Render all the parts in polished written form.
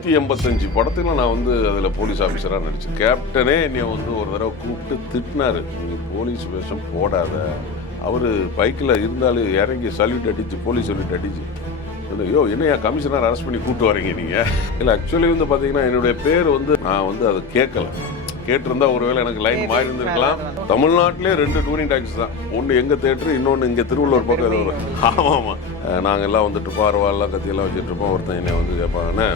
185 படத்துல நான் வந்து அதில் போலீஸ் ஆஃபீஸராக நடிச்சேன். கேப்டனே என்னை வந்து ஒரு தடவை கூப்பிட்டு திட்டினாரு, நீ போலீஸ் வேஷம் போடாத. அவர் பைக்கில் இருந்தாலும் இறங்கி சல்யூட் அடிச்சு, போலீஸ் சல்யூட் அடிச்சு, ஐயோ என்னையா கமிஷனர் அரெஸ்ட் பண்ணி கூப்பிட்டு வரீங்க நீங்கள்? இல்லை, ஆக்சுவலி வந்து பார்த்தீங்கன்னா என்னுடைய பேர் வந்து நான் வந்து அதை கேட்கல. கேட்டிருந்தா ஒருவேளை எனக்கு லைன் மாறி இருந்திருக்கலாம். தமிழ்நாட்டிலே 2 டூரிங் டாக்ஸி தான், ஒன்று எங்கள் தேட்டரு, இன்னொன்று இங்கே திருவள்ளூர் பக்கம் ஏதோ. ஆமாம், நாங்கள் எல்லாம் வந்துட்டு பார்வாலாம் கத்தியெல்லாம் வச்சுட்டு இருப்போம். ஒருத்தன் என்னை வந்து கேட்பாங்கன்னு,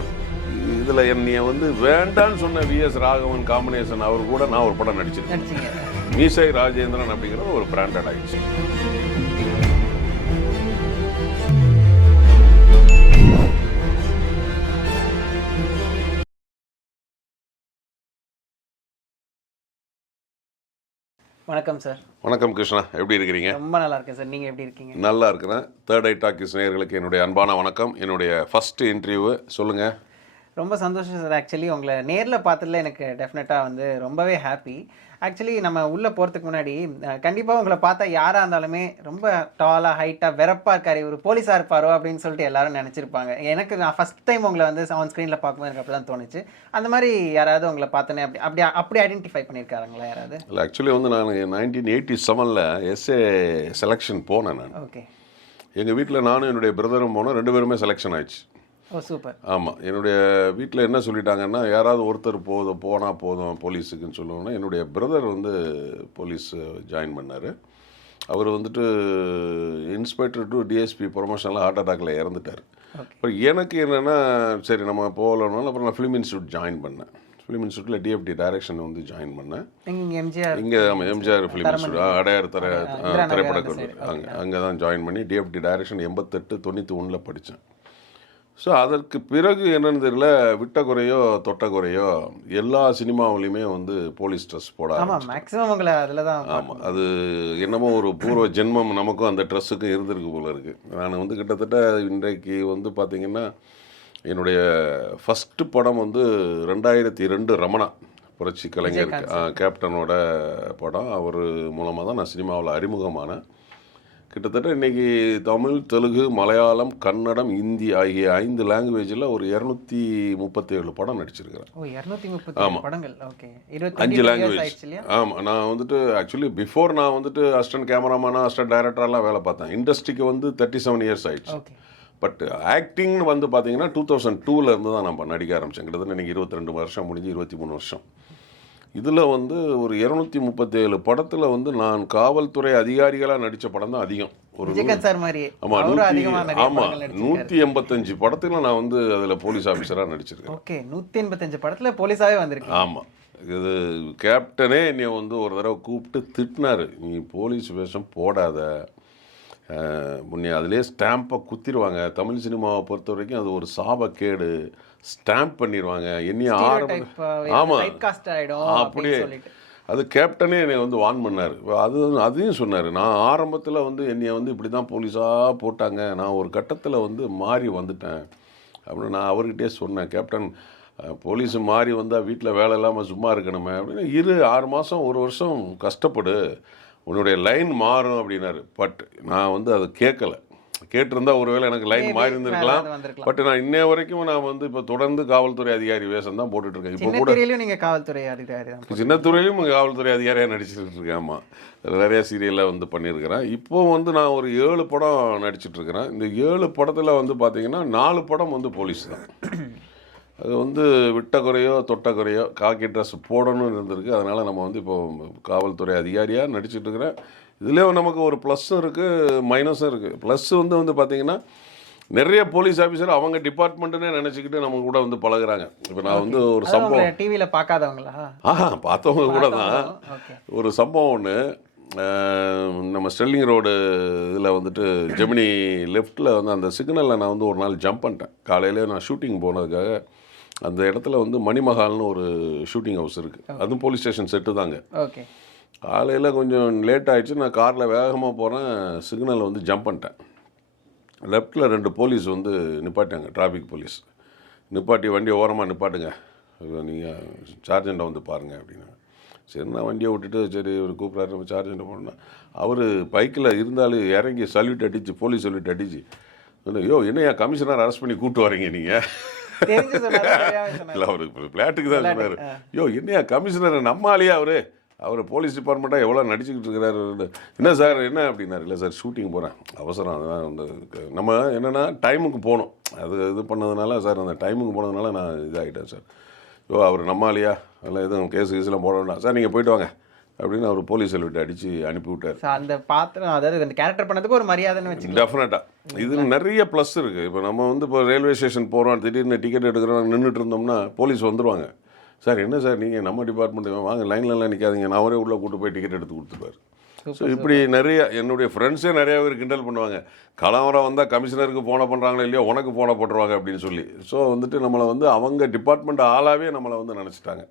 இதில் என்னைய வந்து வேண்டான்னு சொன்ன விஎஸ் ராகவன் காம்பினேஷன் அவர் கூட நான் ஒரு படம் நடிச்சிருக்கேன். மீசை ராஜேந்திரன் அப்படிங்கிற ஒரு பிராண்டட் ஆயிடுச்சு. வணக்கம் சார். வணக்கம் கிருஷ்ணா, எப்படி இருக்கிறீங்க? ரொம்ப நல்லா இருக்கேன் சார், நீங்கள் எப்படி இருக்கீங்க? நல்லா இருக்கிறேன். தேர்ட் ஐ டாக்கிஸ் நேயர்களுக்கு என்னுடைய அன்பான வணக்கம். என்னுடைய ஃபர்ஸ்ட் இன்டர்வியூ சொல்லுங்கள். ரொம்ப சந்தோஷம் சார். ஆக்சுவலி உங்களை நேரில் பார்த்ததில் எனக்கு டெஃபினட்டாக வந்து ரொம்பவே ஹாப்பி. ஆக்சுவலி நம்ம உள்ளே போகிறதுக்கு முன்னாடி கண்டிப்பாக உங்களை பார்த்தா யாராக இருந்தாலுமே ரொம்ப டாலாக ஹைட்டாக வெறப்பாக இருக்காரு, ஒரு போலீஸாக இருப்பாரோ அப்படின்னு சொல்லிட்டு எல்லாரும் நினச்சிருப்பாங்க. எனக்கு நான் ஃபஸ்ட் டைம் உங்களை வந்து ஆன் ஸ்க்ரீனில் பார்க்கும்போது எனக்கு அப்படி தான் தோணுச்சு. அந்த மாதிரி யாராவது உங்களை பார்த்தோன்னே அப்படி ஐடென்டிஃபை பண்ணியிருக்காங்களா யாராவது? இல்லை, ஆக்சுவலி வந்து நான் 1987 எஸ்ஏ செலெக்ஷன் போனேன். நான் ஓகே. எங்கள் வீட்டில் நானும் என்னுடைய பிரதரும் போனோம், 2 பேருமே செலெக்ஷன் ஆயிடுச்சு. ஓ சூப்பர். ஆமாம், என்னுடைய வீட்டில் என்ன சொல்லிட்டாங்கன்னா, யாராவது ஒருத்தர் போனால் போதும் போலீஸுக்குன்னு சொல்லுவோன்னா, என்னுடைய பிரதர் வந்து போலீஸ் ஜாயின் பண்ணார். அவர் வந்துட்டு இன்ஸ்பெக்டர் டு டிஎஸ்பி ப்ரொமோஷனில் ஹார்ட் அட்டாக்கில் இறந்துட்டார். அப்புறம் எனக்கு என்னென்னா, சரி நம்ம போகலனாலும் அப்புறம் நான் ஃபிலிம் இன்ஸ்டியூட் ஜாயின் பண்ணேன். ஃபிலிம் இன்ஸ்டியூட்டில் டிஎஃப்டி டைரக்ஷன் வந்து ஜாயின் பண்ணேன். இங்கே ஆமாம், எம்ஜிஆர் ஃபிலிம் இன்ஸ்டியூட், அடையார் திரைப்படக்கல்லூரி, அங்கே தான் ஜாயின் பண்ணி டிஎஃப்டி டைரக்ஷன் 88, 91 படித்தேன். ஸோ அதற்கு பிறகு என்னன்னு தெரியல, விட்ட குறையோ தொட்ட குறையோ எல்லா சினிமாவிலையுமே வந்து போலீஸ் ட்ரெஸ் போட ஆமாம், அது என்னமோ ஒரு பூர்வ ஜென்மம் நமக்கும் அந்த ட்ரெஸ்ஸுக்கும் இருந்திருக்கு போல இருக்குது. நான் வந்து கிட்டத்தட்ட இன்றைக்கு வந்து பார்த்திங்கன்னா என்னுடைய ஃபஸ்ட்டு படம் வந்து 2002 ரமணா புரட்சி கலைஞர் கேப்டனோட படம். அவர் மூலமாக தான் நான் சினிமாவில் அறிமுகமானேன். கிட்டத்தட்ட இன்றைக்கி தமிழ், தெலுங்கு, மலையாளம், கன்னடம், இந்தி ஆகிய 5 லாங்குவேஜில் ஒரு 237 படம் நடிச்சிருக்கிறேன். ஆமாம், 5 லாங்குவேஜ். ஆமாம், நான் வந்துட்டு ஆக்சுவலி பிஃபோர் நான் வந்துட்டு அசிஸ்டன்ட் கேமராமேனாக அசிஸ்டன்ட் டைரக்டரெலாம் வேலை பார்த்தேன். இண்டஸ்ட்ரிக்கு வந்து 37 இயர்ஸ் ஆயிடுச்சு. பட் ஆக்டிங்னு வந்து பார்த்தீங்கன்னா 2002 தான் நான் நடிக்க ஆரம்பித்தேன். கிட்டத்தட்ட இன்றைக்கி 22 வருஷம் முடிஞ்சு 23 வருஷம். இதில் வந்து ஒரு 237 படத்தில் வந்து நான் காவல்துறை அதிகாரிகளாக நடித்த படம் தான் அதிகம். ஒரு ஆமாம் 185 படத்தில் நான் வந்து அதில் போலீஸ் ஆஃபீஸராக நடிச்சிருக்கேன். ஓகே, 185 படத்தில் போலீஸாகவே வந்திருக்கேன். ஆமாம், இது கேப்டனே என்னை வந்து ஒரு தடவை கூப்பிட்டு திட்டினார், நீ போலீஸ் வேஷம் போடாத, முன்னே அதிலே ஸ்டாம்பை குத்திடுவாங்க. தமிழ் சினிமாவை பொறுத்த வரைக்கும் அது ஒரு சாபக்கேடு, ஸ்டாம்ப் பண்ணிடுவாங்க என்னையும் ஆமாம் அப்படியே. அது கேப்டனே என்னை வந்து வார்ன் பண்ணார். அதையும் சொன்னார். நான் ஆரம்பத்தில் வந்து என்னைய வந்து இப்படி தான் போலீஸாக போட்டாங்க, நான் ஒரு கட்டத்தில் வந்து மாறி வந்துட்டேன் அப்படின்னு நான் அவர்கிட்டே சொன்னேன். கேப்டன், போலீஸ் மாறி வந்தால் வீட்டில் வேலை இல்லாமல் சும்மா இருக்கணுமே அப்படின்னு, 6 மாதம் 1 வருஷம் கஷ்டப்படு, உன்னுடைய லைன் மாறும் அப்படின்னாரு. பட் நான் வந்து அதை கேட்கல. கேட்டிருந்தா ஒருவேளை எனக்கு லைன் மாறி இருந்திருக்கலாம். பட் நான் இன்னைய வரைக்கும் நான் வந்து இப்போ தொடர்ந்து காவல்துறை அதிகாரி வேஷம் தான் போட்டுட்டு இருக்கேன். இப்போ கூட நீங்கள் காவல்துறை அதிகாரி, சின்னத்துறையிலும் காவல்துறை அதிகாரியாக நடிச்சுட்டு இருக்கேன். ஆமாம், நிறைய சீரியலில் வந்து பண்ணியிருக்கிறேன். இப்போ வந்து நான் ஒரு 7 படம் நடிச்சிட்டு இருக்கிறேன். இந்த 7 படத்தில் வந்து பார்த்தீங்கன்னா 4 படம் வந்து போலீஸ் தான். அது வந்து விட்ட குறையோ தொட்ட குறையோ காக்கி ட்ரெஸ் போடணும்னு இருந்திருக்கு. அதனால் நம்ம வந்து இப்போ காவல்துறை அதிகாரியாக நடிச்சிட்டு இருக்கிறேன். இதுலேயே நமக்கு ஒரு ப்ளஸ்ஸும் இருக்குது, மைனஸும் இருக்குது. ப்ளஸ் வந்து பார்த்திங்கன்னா நிறைய போலீஸ் ஆஃபீஸர் அவங்க டிபார்ட்மெண்ட்டுன்னே நினச்சிக்கிட்டு நம்ம கூட வந்து பழகுறாங்க. இப்போ நான் வந்து ஒரு சம்பவம் டிவியில் பார்க்காதவங்களா? பார்த்தவங்க கூட தான். ஒரு சம்பவம் ஒன்று, நம்ம ஸ்டெர்லிங் ரோடு இதில் வந்துட்டு ஜெமினி லெஃப்ட்டில் வந்து அந்த சிக்னலில் நான் வந்து ஒரு நாள் ஜம்ப் பண்ணிட்டேன். காலையிலே நான் ஷூட்டிங் போனதுக்காக அந்த இடத்துல வந்து மணிமஹால்னு ஒரு ஷூட்டிங் ஹவுஸ் இருக்குது, அதுவும் போலீஸ் ஸ்டேஷன் செட்டு தாங்க. ஓகே. காலையில் கொஞ்சம் லேட் ஆகிடுச்சு, நான் காரில் வேகமாக போகிறேன், சிக்னலில் வந்து ஜம்ப் பண்ணிட்டேன். லெஃப்ட்டில் 2 போலீஸ் வந்து நிப்பாட்டாங்க, டிராஃபிக் போலீஸ். நிப்பாட்டி வண்டியை ஓரமாக நிப்பாட்டுங்க, நீங்கள் சார்ஜெண்ட்டை வந்து பாருங்கள் அப்படின்னா. சரி, நான் வண்டியை விட்டுட்டு சரி ஒரு கூப்பிட்றாரு, நம்ம சார்ஜெண்ட்டை போனோன்னா அவர் பைக்கில் இருந்தாலும் இறங்கி சல்யூட் அடிச்சு, போலீஸ் சல்யூட் அடிச்சு, ஐயோ என்னையா கமிஷனர் அரெஸ்ட் பண்ணி கூப்பிட்டு வரீங்க நீங்கள் தெரிஞ்சு சொன்னாரா தெரியாம சொன்னாரா? இல்லை அவருக்கு பிளாட்டுக்கு தான் சொன்னார். யோ என்னையா கமிஷனர் நம்மாலேயே அவர் போலீஸ் டிபார்ட்மெண்ட்டாக எவ்வளோ நடிச்சுக்கிட்டு இருக்கிறாரு. என்ன சார் என்ன அப்படின்னாரு. இல்லை சார் ஷூட்டிங் போகிறேன் அவசரம், அதான் வந்து நம்ம என்னென்னா டைமுக்கு போகணும், அது இது பண்ணதுனால சார் அந்த டைமுக்கு போனதுனால நான் இதாகிட்டேன் சார். யோ அவர் நம்மாலையா அதெல்லாம் எதுவும் கேஸ் கேஸ்லாம் போட வேண்டாம் சார், நீங்கள் போயிட்டு வாங்க அப்படின்னு அவர் போலீஸ் விட்டு அடித்து அனுப்பி விட்டார். அந்த பாத்திரம் அதாவது அந்த கேரக்டர் பண்ணதுக்கு ஒரு மரியாதைன்னு வச்சுக்கலாம். டெஃபினட்டாக இது நிறைய ப்ளஸ் இருக்குது. இப்போ நம்ம வந்து இப்போ ரயில்வே ஸ்டேஷன் போகிறோம், திடீர்னு டிக்கெட் எடுக்கிறோம், நின்றுட்டு இருந்தோம்னா போலீஸ் வந்துடுவாங்க. சார் என்ன சார் நீங்கள் நம்ம டிபார்ட்மெண்ட் வாங்க லைன்லலாம் நிற்காதீங்க, நான் அவரே உள்ளே கூட்டு போய் டிக்கெட் எடுத்து கொடுத்துருவார். ஸோ இப்படி நிறைய என்னுடைய ஃப்ரெண்ட்ஸே நிறையா பேர் கிண்டல் பண்ணுவாங்க, கலவரம் வந்தால் கமிஷனருக்கு ஃபோனை பண்ணுறாங்களோ இல்லையோ உனக்கு ஃபோனை போட்டுருவாங்க அப்படின்னு சொல்லி. ஸோ வந்துட்டு நம்மளை வந்து அவங்க டிபார்ட்மெண்ட் ஆளாகவே நம்மளை வந்து நினச்சிட்டாங்க.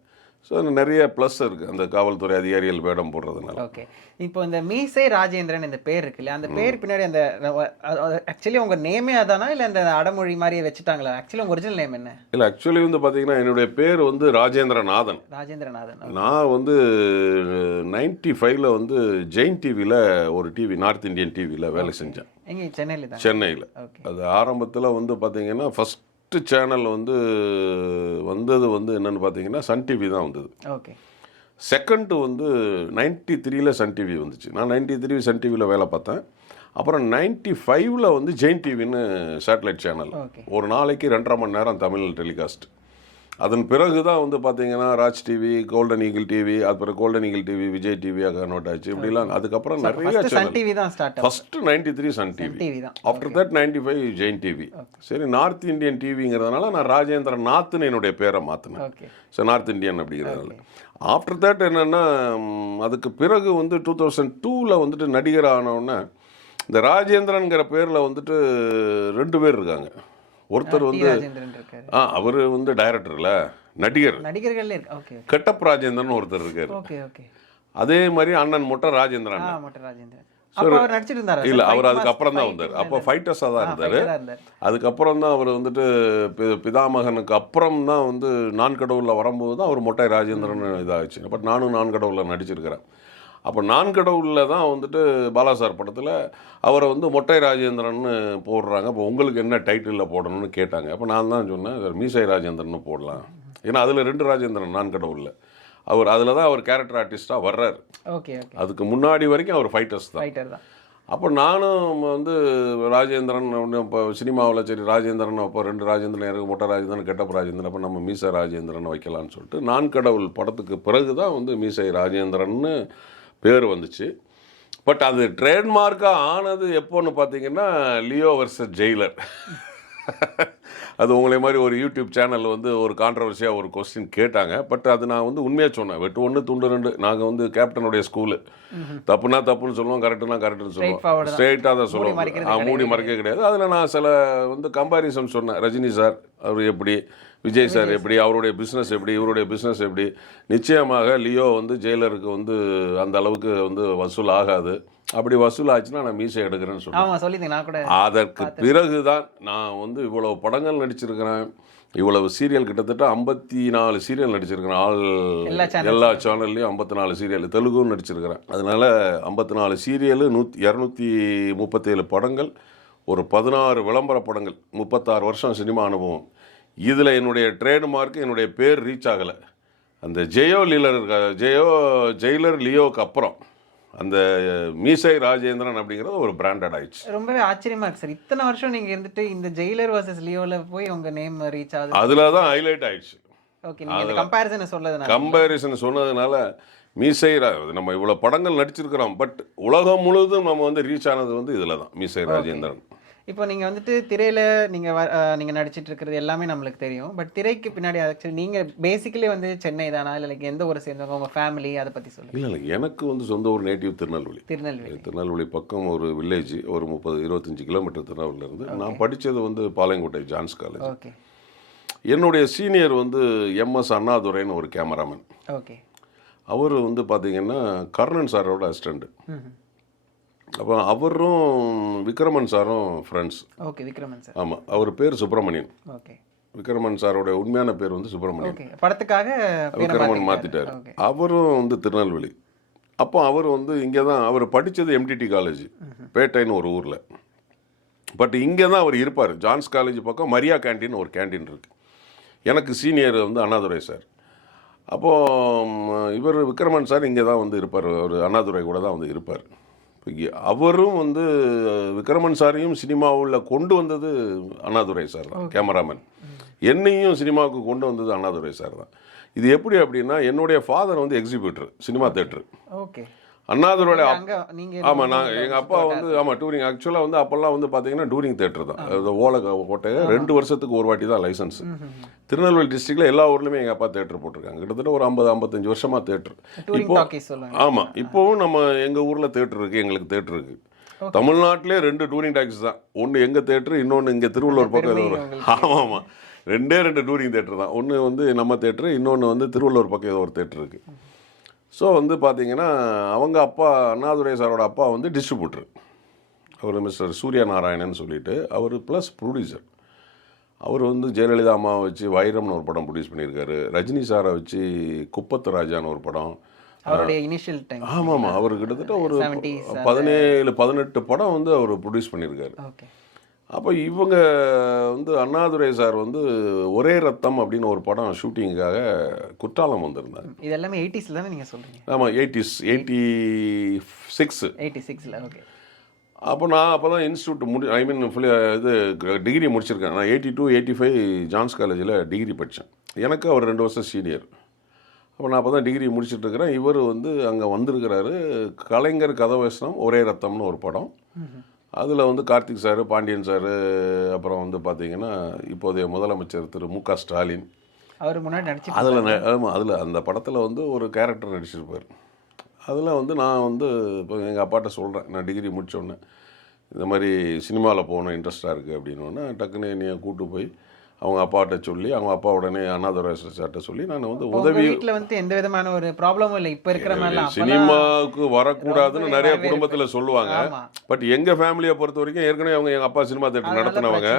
ஸோ நிறைய ப்ளஸ் இருக்குது அந்த காவல்துறை அதிகாரிகள் வேடம் போடுறதுனால. ஓகே, இப்போ இந்த மீசை ராஜேந்திரன் இந்த பேர் இருக்குல்ல, அந்த பேர் பின்னாடி அந்த ஆக்சுவலி உங்க நேமே அதானா இல்லை அந்த அடமொழி மாதிரியே வச்சுட்டாங்களா? ஆக்சுவலி உங்க ஒரிஜினல் நேம் என்ன? இல்லை ஆக்சுவலி வந்து பார்த்தீங்கன்னா என்னுடைய பேர் வந்து ராஜேந்திரநாதன். ராஜேந்திரநாதன். நான் வந்து 95 வந்து ஜெயின் டிவியில் ஒரு டிவி, நார்த் இந்தியன் டிவியில் வேலை செஞ்சேன். எங்கே? சென்னையில் தான். சென்னையில். அது ஆரம்பத்தில் வந்து பார்த்தீங்கன்னா ஃபஸ்ட் சேனல் வந்து வந்தது வந்து என்னென்னு பார்த்தீங்கன்னா சன் டிவி தான் வந்தது. ஓகே. செகண்டு வந்து 93 சன் டிவி வந்துச்சு. நான் 93 சன் டிவியில் வேலை பார்த்தேன். அப்புறம் 95 வந்து ஜெயின் டிவின்னு சேட்டலைட் சேனல், ஒரு நாளைக்கு 2.5 மணி நேரம் தமிழ் டெலிகாஸ்ட். அதன் பிறகு தான் வந்து பார்த்தீங்கன்னா Raj TV, golden eagle TV, அப்புறம் கோல்டன் ஈகிள் டிவி, விஜய் டிவியாக கன்வெர்ட் ஆச்சு. இப்படிலாம் அதுக்கப்புறம் நிறைய channel. First 93 Sun TV, after that 95 Jain TV. சரி, நார்த் இந்தியன் டிவிங்கிறதுனால நான் ராஜேந்திரநாத்னு என்னுடைய பேரை மாற்றினேன். ஸோ நார்த் இந்தியன் அப்படிங்கிறதுனால. ஆஃப்டர் தட் என்னென்னா அதுக்கு பிறகு வந்து 2002 வந்துட்டு நடிகர் ஆனவுடனே இந்த ராஜேந்திரன்கிற பேரில் வந்துட்டு 2 பேர் இருக்காங்க. ஒருத்தர் வந்து அவர் வந்து டைரக்டர்ல நடிகர்கள் கெட்டப் ராஜேந்திரன் ஒருத்தர் இருக்காரு. அதே மாதிரி அண்ணன் மொட்டை ராஜேந்திரன். இல்ல அவர் அதுக்கப்புறம் தான் வந்தார். அப்போ ஃபைட்டர்ஸா தான் இருந்தாரு. அதுக்கப்புறம் தான் அவர் வந்துட்டு பிதாமகனுக்கு அப்புறம் தான் வந்து நான் கடவுள்ல வரும்போது தான் அவர் மொட்டை ராஜேந்திரன் இதாகிடுச்சு. பட் நானும் நான் கடவுள்ல நடிச்சிருக்கிறேன். அப்போ நான் கடவுளில் தான் வந்துட்டு பாலாசார் படத்தில் அவரை வந்து மொட்டை ராஜேந்திரன்னு போடுறாங்க. அப்போ உங்களுக்கு என்ன டைட்டிலில் போடணும்னு கேட்டாங்க. அப்போ நான் தான் சொன்னேன் மீசை ராஜேந்திரன்னு போடலாம். ஏன்னா அதில் 2 ராஜேந்திரன் நான் கடவுளில். அவர் அதில் தான் அவர் கேரக்டர் ஆர்டிஸ்டாக வர்றாரு. அதுக்கு முன்னாடி வரைக்கும் அவர் ஃபைட்டர்ஸ் தான். அப்போ நானும் வந்து ராஜேந்திரன் இப்போ சினிமாவில் சரி ராஜேந்திரன், அப்போ 2 ராஜேந்திரன் எனக்கு மொட்டை ராஜேந்திரன், கெட்டப் ராஜேந்திரன், அப்போ நம்ம மீசை ராஜேந்திரன் வைக்கலான்னு சொல்லிட்டு நான் கடவுள் படத்துக்கு பிறகு தான் வந்து மீசை ராஜேந்திரன்னு பேர் வந்துச்சு. பட் அது ட்ரேட்மார்க்காக ஆனது எப்போன்னு பார்த்தீங்கன்னா லியோ வர்சஸ் ஜெயிலர். அது உங்களை மாதிரி ஒரு யூடியூப் சேனல் வந்து ஒரு கான்ட்ரவர்சியாக ஒரு கொஸ்டின் கேட்டாங்க. பட் அது நான் வந்து உண்மையாக சொன்னேன். வெட்டு 1 துண்டு 2. நாங்கள் வந்து கேப்டனுடைய ஸ்கூலு. தப்புனா தப்புன்னு சொல்லுவோம், கரெக்டுனா கரெக்டுன்னு சொல்லுவோம், ஸ்ட்ரெயிட்டாக தான் சொல்லுவோம், மூடி மறைக்க கிடையாது. அதில் நான் சில வந்து கம்பேரிசன் சொன்னேன். ரஜினி சார் அவர் எப்படி, விஜய் சார் எப்படி, அவருடைய பிஸ்னஸ் எப்படி, இவருடைய பிஸ்னஸ் எப்படி. நிச்சயமாக லியோ வந்து ஜெயிலருக்கு வந்து அந்த அளவுக்கு வந்து வசூல் ஆகாது. அப்படி வசூல் ஆச்சுன்னா நான் மீசை எடுக்கிறேன்னு சொன்னேன். அதற்கு பிறகுதான் நான் வந்து இவ்வளவு படங்கள் நடிச்சிருக்கிறேன், இவ்வளவு சீரியல், கிட்டத்தட்ட 54 சீரியல் நடிச்சிருக்கிறேன். எல்லா சேனல்லையும் 54 சீரியல், தெலுங்கும் நடிச்சிருக்கிறேன். அதனால 54 சீரியல், 237 படங்கள், ஒரு 16 விளம்பர படங்கள், 36 வருஷம் சினிமா அனுபவம். இதில் என்னுடைய ட்ரேட்மார்க்கு என்னுடைய பேர் ரீச் ஆகலை. அந்த ஜெயிலர் லியோவுக்கு அப்புறம் அந்த மீசை ராஜேந்திரன் அப்படிங்கிறது ஒரு பிராண்டட் ஆயிடுச்சு. ரொம்பவே ஆச்சரியமா இருக்கு சார். இத்தனை வருஷம் நீங்க இருந்துட்டு இந்த ஜெயிலர் வர்சஸ் லியோல போய் உங்க நேம் ரீச் ஆகுது. அதுல தான் ஹைலைட் ஆயிடுச்சு. ஓகே, நீங்க கம்பேரிசன் சொன்னதுனால மீசை நம்ம இவ்வளவு படங்கள் நடிச்சிருக்கிறோம். பட் உலகம் முழுவதும் நம்ம வந்து ரீச் ஆனது வந்து இதுல தான், மீசை ராஜேந்திரன். இப்போ நீங்கள் வந்துட்டு திரையில் நீங்கள் நடிச்சிட்டு இருக்கிறது எல்லாமே நம்மளுக்கு தெரியும். பட் திரைக்கு பின்னாடி ஆக்சுவலி நீங்கள் பேசிக்கலி வந்து சென்னை தானா இல்லை எந்த ஊரை சேர்ந்தவங்க, உங்கள் ஃபேமிலி, அதை பற்றி சொல்லுங்கள். இல்லை எனக்கு வந்து சொந்த ஊர் நேட்டிவ் திருநெல்வேலி பக்கம் ஒரு வில்லேஜ், ஒரு 30-25 கிலோமீட்டர் திருநெல்வேலியிலேருந்து. நான் படித்தது வந்து பாளையங்கோட்டை ஜான்ஸ் காலேஜ். ஓகே. என்னுடைய சீனியர் வந்து எம்எஸ் அண்ணாதுரைன்னு ஒரு கேமராமேன். ஓகே. அவர் வந்து பார்த்தீங்கன்னா கர்ணன் சாரோட அசிஸ்டண்ட். அப்போ அவரும் விக்ரமன் சாரும் ஃப்ரெண்ட்ஸ். Okay, Vikraman sir. ஆமாம், அவர் பேர் சுப்பிரமணியன். ஓகே. விக்ரமன் சாரோட உண்மையான பேர் வந்து சுப்பிரமணியன். படத்துக்காக விக்ரமன் மாற்றிட்டார். அவரும் வந்து திருநெல்வேலி. அப்போ அவர் வந்து இங்கே தான் அவர் படித்தது எம்டிடி காலேஜ், பேட்டைன்னு ஒரு ஊரில். பட் இங்கே தான் அவர் இருப்பார். ஜான்ஸ் காலேஜ் பக்கம் மரியா கேண்டீன் ஒரு கேண்டீன் இருக்குது. எனக்கு சீனியர் வந்து அண்ணாதுரை சார். அப்போது இவர் விக்ரமன் சார் இங்கே தான் வந்து இருப்பார், ஒரு அண்ணாதுரை கூட தான் வந்து இருப்பார். அவரும் வந்து விக்ரமன் சாரையும் சினிமாவில் கொண்டு வந்தது அண்ணாதுரை சார் தான், கேமராமேன். என்னையும் சினிமாவுக்கு கொண்டு வந்தது அண்ணாதுரை சார் தான். இது எப்படி அப்படின்னா, என்னுடைய ஃபாதர் வந்து எக்ஸிபியூட்டர், சினிமா தேட்டரு. ஓகே. அண்ணாதுரையோட நீங்க ஆமாம், நாங்கள் எங்கள் அப்பா வந்து டூரிங் ஆக்சுவலாக வந்து அப்போல்லாம் வந்து பார்த்தீங்கன்னா டூரிங் தேட்டர் தான். ஓலை கோட்டையை 2 வருஷத்துக்கு ஒரு வாட்டி தான் லைசன்ஸ். திருநெல்வேலி டிஸ்ட்ரிக்டில் எல்லா ஊர்லேயுமே எங்கள் அப்பா தேட்டர் போட்டிருக்காங்க. கிட்டத்தட்ட ஒரு 50-55 வருஷமாக தேட்டர். இப்போ ஆமாம், இப்போவும் நம்ம எங்கள் ஊரில் தேட்டர் இருக்குது, எங்களுக்கு தேட்டர் இருக்குது. தமிழ்நாட்டிலே 2 டூரிங் டாக்கீஸ் தான். ஒன்று எங்கள் தேட்டரு, இன்னொன்று இங்கே திருவள்ளூர் பக்கம் ஒரு. ஆமாம், 2 டூரிங் தேட்டர் தான். ஒன்று வந்து நம்ம தேட்டரு, இன்னொன்று வந்து திருவள்ளூர் பக்கம் ஏதோ ஒரு தேட்டர் இருக்குது. ஸோ வந்து பார்த்தீங்கன்னா, அவங்க அப்பா அண்ணாதுரை சாரோட அப்பா வந்து டிஸ்ட்ரிபியூட்டர். அவர் மிஸ்டர் சூர்யா நாராயணன் சொல்லிட்டு, அவர் ப்ளஸ் ப்ரொடியூசர். அவர் வந்து ஜெயலலிதா அம்மாவை வச்சு வைரம்னு ஒரு படம் ப்ரொடியூஸ் பண்ணியிருக்காரு. ரஜினி சாரை வச்சு குப்பத்து ராஜான்னு ஒரு படம். அவருடைய இனிஷியல் டைம். ஆமாம், அவர் கிட்டத்தட்ட ஒரு 17-18 படம் வந்து அவர் ப்ரொடியூஸ் பண்ணியிருக்காரு. அப்போ இவங்க வந்து அண்ணாதுரை சார் வந்து ஒரே ரத்தம் அப்படின்னு ஒரு படம் ஷூட்டிங்காக குற்றாலம் வந்திருந்தார். இது எல்லாமே 80s தானே நீங்கள் சொல்கிறீங்க? ஆமாம், 86. ஓகே. அப்போ நான் அப்போ தான் இன்ஸ்டியூட் இது டிகிரி முடிச்சிருக்கேன். நான் 82-85 ஜான்ஸ் காலேஜில் டிகிரி படித்தேன். எனக்கு அவர் 2 வருஷம் சீனியர். அப்போ நான் அப்போ தான் டிகிரி முடிச்சுட்டு இருக்கிறேன். இவர் வந்து அங்கே வந்திருக்கிறாரு. கலைஞர் கதவசனம் ஒரே ரத்தம்னு ஒரு படம். அதில் வந்து கார்த்திக் சார், பாண்டியன் சார், அப்புறம் வந்து பார்த்தீங்கன்னா இப்போதைய முதலமைச்சர் திரு மு.க. ஸ்டாலின் அவர் முன்னாடி நடிச்சு அதில் அந்த படத்தில் வந்து ஒரு கேரக்டர் நடிச்சிருப்பார். அதில் வந்து நான் வந்து இப்போ எங்கள் அப்பாட்ட சொல்கிறேன், நான் டிகிரி முடித்தோடனே இந்த மாதிரி சினிமாவில் போகணும் இன்ட்ரெஸ்ட்டாக இருக்குது அப்படின்னோடனே டக்குன்னு என்னைய கூப்பிட்டு போய் அவங்க அப்பாட்ட சொல்லி, அவங்க அப்பா உடனே அண்ணாதுரை சார்ட்ட சொல்லி நான் வந்து உதவி. வீட்டில் வந்து எந்த விதமான ஒரு ப்ராப்ளமும் இல்லை இப்போ இருக்கிற மாதிரி. சினிமாவுக்கு வரக்கூடாதுன்னு நிறைய குடும்பத்தில் சொல்லுவாங்க. பட் எங்கள் ஃபேமிலியை பொறுத்த வரைக்கும் ஏற்கனவே அவங்க எங்கள் அப்பா சினிமா தேட்டர் நடத்தினவங்க.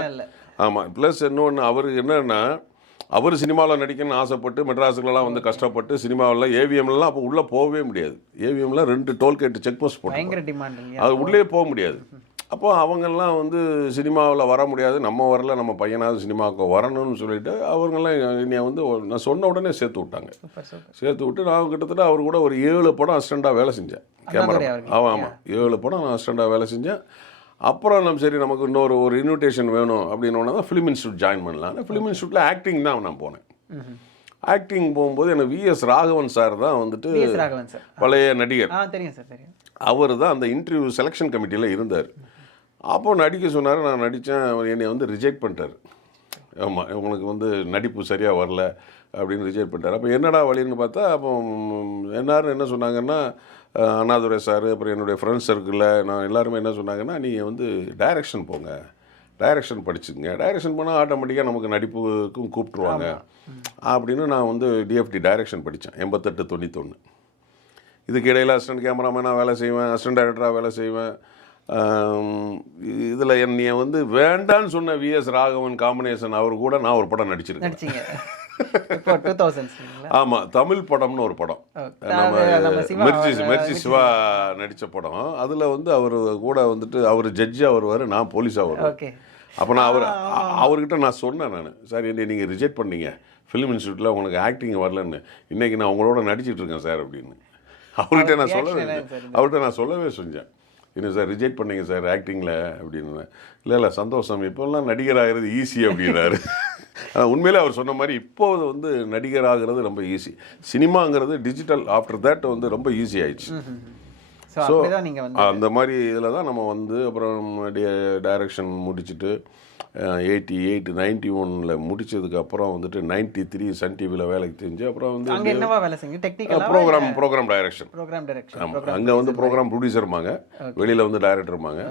ஆமாம், ப்ளஸ் இன்னொன்று அவருக்கு என்னன்னா, அவர் சினிமாவில் நடிக்கணும்னு ஆசைப்பட்டு மெட்ராஸுக்கெல்லாம் வந்து கஷ்டப்பட்டு சினிமாவில் ஏவிஎம்லாம் அப்போ உள்ளே போகவே முடியாது. ஏவிஎம்ல 2 டோல்கேட் செக் போஸ்ட் போட்டு அது உள்ளே போக முடியாது. அப்போ அவங்கெல்லாம் வந்து சினிமாவில் வர முடியாது, நம்ம வரல, நம்ம பையனாவது சினிமாவுக்கு வரணும்னு சொல்லிட்டு அவங்கெல்லாம் என்னை வந்து நான் சொன்ன உடனே சேர்த்து விட்டாங்க. சேர்த்து விட்டு நான் கிட்டத்தட்ட அவர் கூட ஒரு 7 படம் அசிஸ்டண்ட்டாக வேலை செஞ்சேன், கேமரா. ஆமாம், 7 படம் நான் அசிஸ்டண்ட்டாக வேலை செஞ்சேன். அப்புறம் சரி நமக்கு இன்னொரு இன்விடேஷன் வேணும் அப்படின்னோன்னா தான் ஃபிலிம் இன்ஸ்டியூட் ஜாயின் பண்ணலாம். ஃபிலிம் இன்ஸ்டியூட்டில் ஆக்டிங் தான் நான் போனேன். ஆக்டிங் போகும்போது எனக்கு விஎஸ் ராகவன் சார் தான் வந்துட்டு பழைய நடிகர். அவர் தான் அந்த இன்டர்வியூ செலெக்ஷன் கமிட்டியில் இருந்தார். அப்போ நடிக்க சொன்னார், நான் நடித்தேன். அவர் என்னை வந்து ரிஜெக்ட் பண்ணிட்டார். ஆமாம், உங்களுக்கு வந்து நடிப்பு சரியாக வரல அப்படின்னு ரிஜெக்ட் பண்ணிட்டார். அப்போ என்னடா வழின்னு பார்த்தா, அப்போ என்ன சொன்னாங்கன்னா, அண்ணாதுரை சார், அப்புறம் என்னுடைய ஃப்ரெண்ட்ஸ் சர்க்கிளில் நான் எல்லாருமே என்ன சொன்னாங்கன்னா, நீங்கள் வந்து டைரக்ஷன் போங்க, டைரக்ஷன் படிச்சுங்க, டைரக்ஷன் போனால் ஆட்டோமேட்டிக்காக நமக்கு நடிப்புக்கும் கூப்பிட்ருவாங்க அப்படின்னு. நான் வந்து டிஎஃப்டி டைரக்ஷன் படித்தேன் 88-91. இதுக்கு இடையில் அசிஸ்டன்ட் கேமராமேனாக வேலை செய்வேன், அசிஸ்டன்ட் டைரக்டராக வேலை செய்வேன். இதில் என்னைய வந்து வேண்டான்னு சொன்ன விஎஸ் ராகவன் காம்பினேஷன் அவர் கூட நான் ஒரு படம் நடிச்சிருக்கேன். ஆமாம், தமிழ் படம்னு ஒரு படம், நம்ம மெர்சி சிவா நடித்த படம். அதில் வந்து அவர் கூட வந்துட்டு அவர் ஜட்ஜாக வருவார், நான் போலீஸாக வருவேன். அப்போ நான் அவர்கிட்ட நான் சொன்னேன், நான் சார் என்னை நீங்கள் ரிஜெக்ட் பண்ணீங்க ஃபிலிம் இன்ஸ்டியூட்டில், உங்களுக்கு ஆக்டிங் வரலன்னு, இன்றைக்கி நான் உங்களோட நடிச்சிட்டு இருக்கேன் சார் அப்படின்னு அவர்கிட்ட நான் சொல்லவே செஞ்சேன். இன்னும் சார் ரிஜெக்ட் பண்ணீங்க சார் ஆக்டிங்கில் அப்படின்னு. இல்லை சந்தோஷம், இப்போல்லாம் நடிகர் ஆகிறது ஈஸி அப்படின்னாரு. உண்மையிலே அவர் சொன்ன மாதிரி இப்போது வந்து நடிகர் ஆகிறது ரொம்ப ஈஸி. சினிமாங்கிறது டிஜிட்டல், ஆஃப்டர் தேட் வந்து ரொம்ப ஈஸி ஆயிடுச்சு. ஸோ அந்த மாதிரி இதில் தான் நம்ம வந்து அப்புறம் டைரக்ஷன் முடிச்சுட்டு 88-91 முடிச்சதுக்கு அப்புறம் வந்துட்டு 93 சன் டிவியில் வேலைக்கு செஞ்சு அப்புறம் வந்து ப்ரோக்ராம் டைரக்ஷன். அங்கே வந்து ப்ரோக்ராம் ப்ரொடியூசர்மாங்க, வெளியில் வந்து டைரக்டர்மாங்க.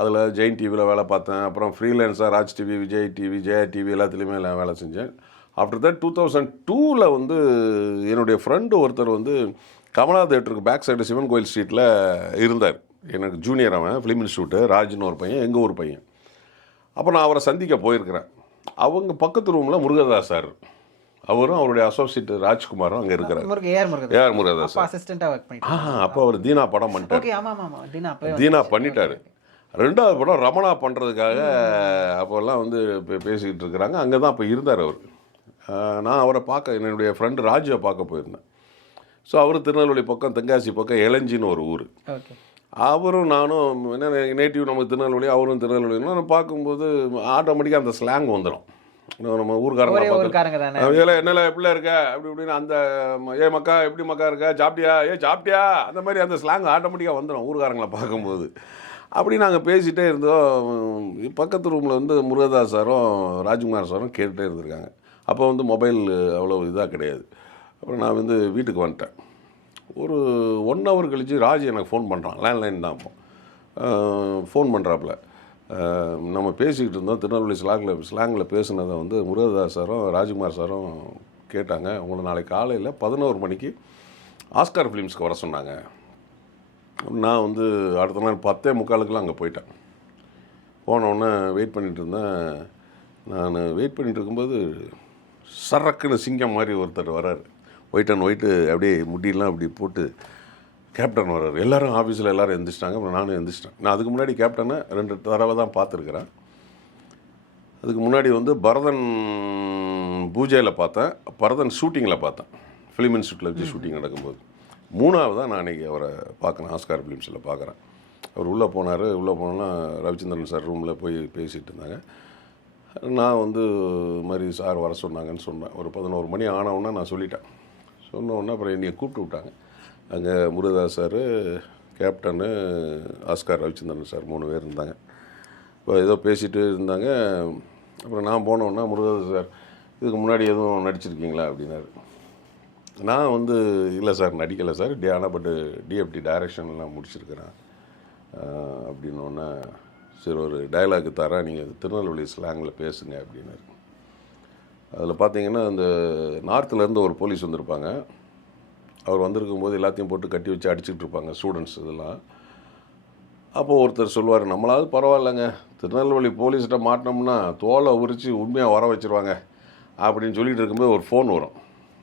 அதில் ஜெயின் டிவியில் வேலை பார்த்தேன். அப்புறம் ஃப்ரீலான்ஸாக Raj TV, Vijay TV, Jaya TV எல்லாத்துலேயுமே வேலை செஞ்சேன். ஆஃப்டர் தட் 2002 வந்து என்னுடைய ஃப்ரெண்டு ஒருத்தர் வந்து கமலா தேட்டருக்கு பேக் சைடு சிவன் கோயில் ஸ்ட்ரீட்டில் இருந்தார். எனக்கு ஜூனியர், அவன் ஃபிலிம் இன்ஸ்டியூட்டு, ராஜ்னு ஒரு பையன், எங்கள் ஊர் பையன். அப்போ நான் அவரை சந்திக்க போயிருக்கிறேன். அவங்க பக்கத்து ரூமில் முருகதாஸ் சார், அவரும் அவருடைய அசோசியேட் ராஜ்குமாரும் அங்கே இருக்கிறார். AR Murugadoss sir. அப்போ அவர் தீனா படம் பண்ணிட்டார். தீனா பண்ணிட்டார். 2வது படம் ரமணா பண்ணுறதுக்காக அப்போல்லாம் வந்து பேசிக்கிட்டு இருக்கிறாங்க. அங்கே தான் அப்போ இருந்தார் அவர். நான் அவரை பார்க்க என்னுடைய ஃப்ரெண்டு ராஜுவை பார்க்க போயிருந்தேன். ஸோ அவர் திருநெல்வேலி பக்கம், தென்காசி பக்கம் இளஞ்சின்னு ஒரு ஊர். ஓகே. அவரும் நானும் என்ன நேட்டிவ் நம்ம திருநெல்வேலி, அவரும் திருநெல்வேலின்னா நான் பார்க்கும்போது ஆட்டோமேட்டிக்காக அந்த ஸ்லாங் வந்துடும். நம்ம ஊருக்காரங்க ஊருக்காரங்க தானே. என்னல எப்படிலாம் இருக்க அப்படி இப்படின்னு அந்த ஏ மக்கா எப்படி மக்கா இருக்க, சாப்பிட்டியா அந்த மாதிரி அந்த ஸ்லாங் ஆட்டோமேட்டிக்காக வந்துடும் ஊருக்காரங்களை பார்க்கும்போது. அப்படி நாங்கள் பேசிகிட்டே இருந்தோம். பக்கத்து ரூமில் வந்து முருகதாஸ் சாரும் ராஜ்குமார் சாரும் கேட்டுகிட்டே இருந்திருக்காங்க. அப்போ வந்து மொபைல் அவ்வளோ இதாக கிடையாது. அப்புறம் நான் வந்து வீட்டுக்கு வந்துட்டேன். ஒரு 1 ஹவர் கழித்து ராஜ் எனக்கு ஃபோன் பண்ணுறான். லேண்ட்லைன் தான் அப்போ. ஃபோன் பண்ணுறாப்புல. நம்ம பேசிக்கிட்டு இருந்தோம், திருநெல்வேலி ஸ்லாங்கில் பேசுனதை வந்து முருகதாஸ் சாரும் ராஜ்குமார் சாரும் கேட்டாங்க. உங்களை நாளைக்கு காலையில் 11 மணிக்கு ஆஸ்கார் ஃபிலிம்ஸ்க்கு வர சொன்னாங்க. நான் வந்து அடுத்த நாள் 10:45 அங்கே போயிட்டேன். போனோடனே வெயிட் பண்ணிகிட்டு இருந்தேன். நான் வெயிட் பண்ணிகிட்டு இருக்கும்போது சரக்குன்னு சிங்கம் மாதிரி ஒருத்தர் வராரு. ஒயிட் அண்ட் ஒயிட்டு அப்படியே முடியெல்லாம் அப்படி போட்டு கேப்டன் வர்றாரு. எல்லோரும் ஆஃபீஸில் எல்லோரும் எந்திரிச்சிட்டாங்க. அப்புறம் நானும் எந்திரிச்சிட்டேன். நான் அதுக்கு முன்னாடி கேப்டனை 2 தடவை தான் பார்த்துருக்குறேன். அதுக்கு முன்னாடி வந்து பரதன் பூஜையில் பார்த்தேன், பரதன் ஷூட்டிங்கில் பார்த்தேன். ஃபிலிம் இன்ஸ்டியூட்டில் வச்சு ஷூட்டிங் நடக்கும்போது. 3ஆவதாக நான் அன்றைக்கி அவரை பார்க்குறேன், ஆஸ்கார் ஃபிலிம்ஸில் பார்க்குறேன். அவர் உள்ளே போனார். உள்ளே போனோன்னா ரவிச்சந்திரன் சார் ரூமில் போய் பேசிகிட்டு இருந்தாங்க. நான் வந்து இது மாதிரி சார் வர சொன்னாங்கன்னு சொன்னேன். ஒரு 11 மணி ஆனவுடனே நான் சொல்லிட்டேன். சொன்னோடனே அப்புறம் என்னையை கூப்பிட்டு விட்டாங்க. அங்கே Murugadoss sir, captain, Oscar, Ravichandran sir 3 பேர் இருந்தாங்க. இப்போ ஏதோ பேசிகிட்டு இருந்தாங்க. அப்புறம் நான் போனோன்னா முருகதாஸ் சார், இதுக்கு முன்னாடி எதுவும் நடிச்சிருக்கீங்களா அப்படின்னாரு. நான் வந்து இல்லை சார் நடிக்கலை சார், ஆனால் பட்டு டிஎஃப்டி டைரக்ஷன்லாம் முடிச்சிருக்கிறேன் அப்படின்னோடனே, சரி ஒரு டைலாக் தரேன், நீங்கள் திருநெல்வேலி ஸ்லாங்கில் பேசுங்க அப்படின்னாரு. அதில் பார்த்தீங்கன்னா அந்த நார்த்துலேருந்து ஒரு போலீஸ் வந்திருப்பாங்க. அவர் வந்திருக்கும்போது எல்லாத்தையும் போட்டு கட்டி வச்சு அடிச்சுட்டு இருப்பாங்க ஸ்டூடெண்ட்ஸ் இதெல்லாம். அப்போது ஒருத்தர் சொல்லுவார், நம்மளாவது பரவாயில்லைங்க, திருநெல்வேலி போலீஸ்கிட்ட மாட்டினோம்னா தோலை உரித்து உண்மையாக வர வச்சுருவாங்க அப்படின்னு சொல்லிட்டு இருக்கும்போது ஒரு ஃபோன் வரும்.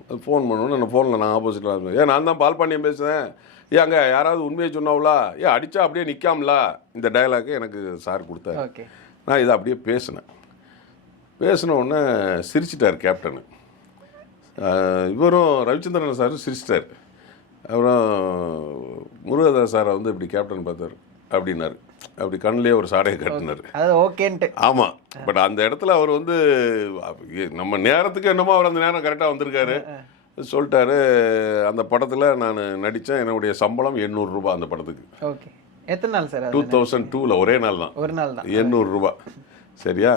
அது ஃபோன் பண்ணோன்னு அந்த ஃபோனில் நான் ஆப்போசிட்டில் இருந்தேன். நான் தான் பால்பாண்டியன் பேசுகிறேன். அங்கே யாராவது உண்மையை சொன்னாங்களா, அடித்தா அப்படியே நிற்காமலா, இந்த டைலாக்கு எனக்கு சார் கொடுத்தாரு. நான் இதை அப்படியே பேசின உடனே சிரிச்சிட்டார் கேப்டனு. இவரும் ரவிச்சந்திரன் சாரும் சிரிச்சிட்டார். அப்புறம் முருகதாஸ் சாரை வந்து இப்படி கேப்டன் பார்த்தார் அப்படின்னாரு. அப்படி கண்ணிலே ஒரு சாடையை கட்டினார். ஆமாம். பட் அந்த இடத்துல அவர் வந்து நம்ம நேரத்துக்கு என்னமோ அவர் அந்த நேரம் கரெக்டாக வந்திருக்காரு. சொல்லிட்டாரு. அந்த படத்தில் நான் நடித்தேன். என்னுடைய சம்பளம் 800 ரூபா அந்த படத்துக்கு. எத்தனை நாள் சார்? 2002 ஒரே நாள் தான். 800 ரூபா. சரியா?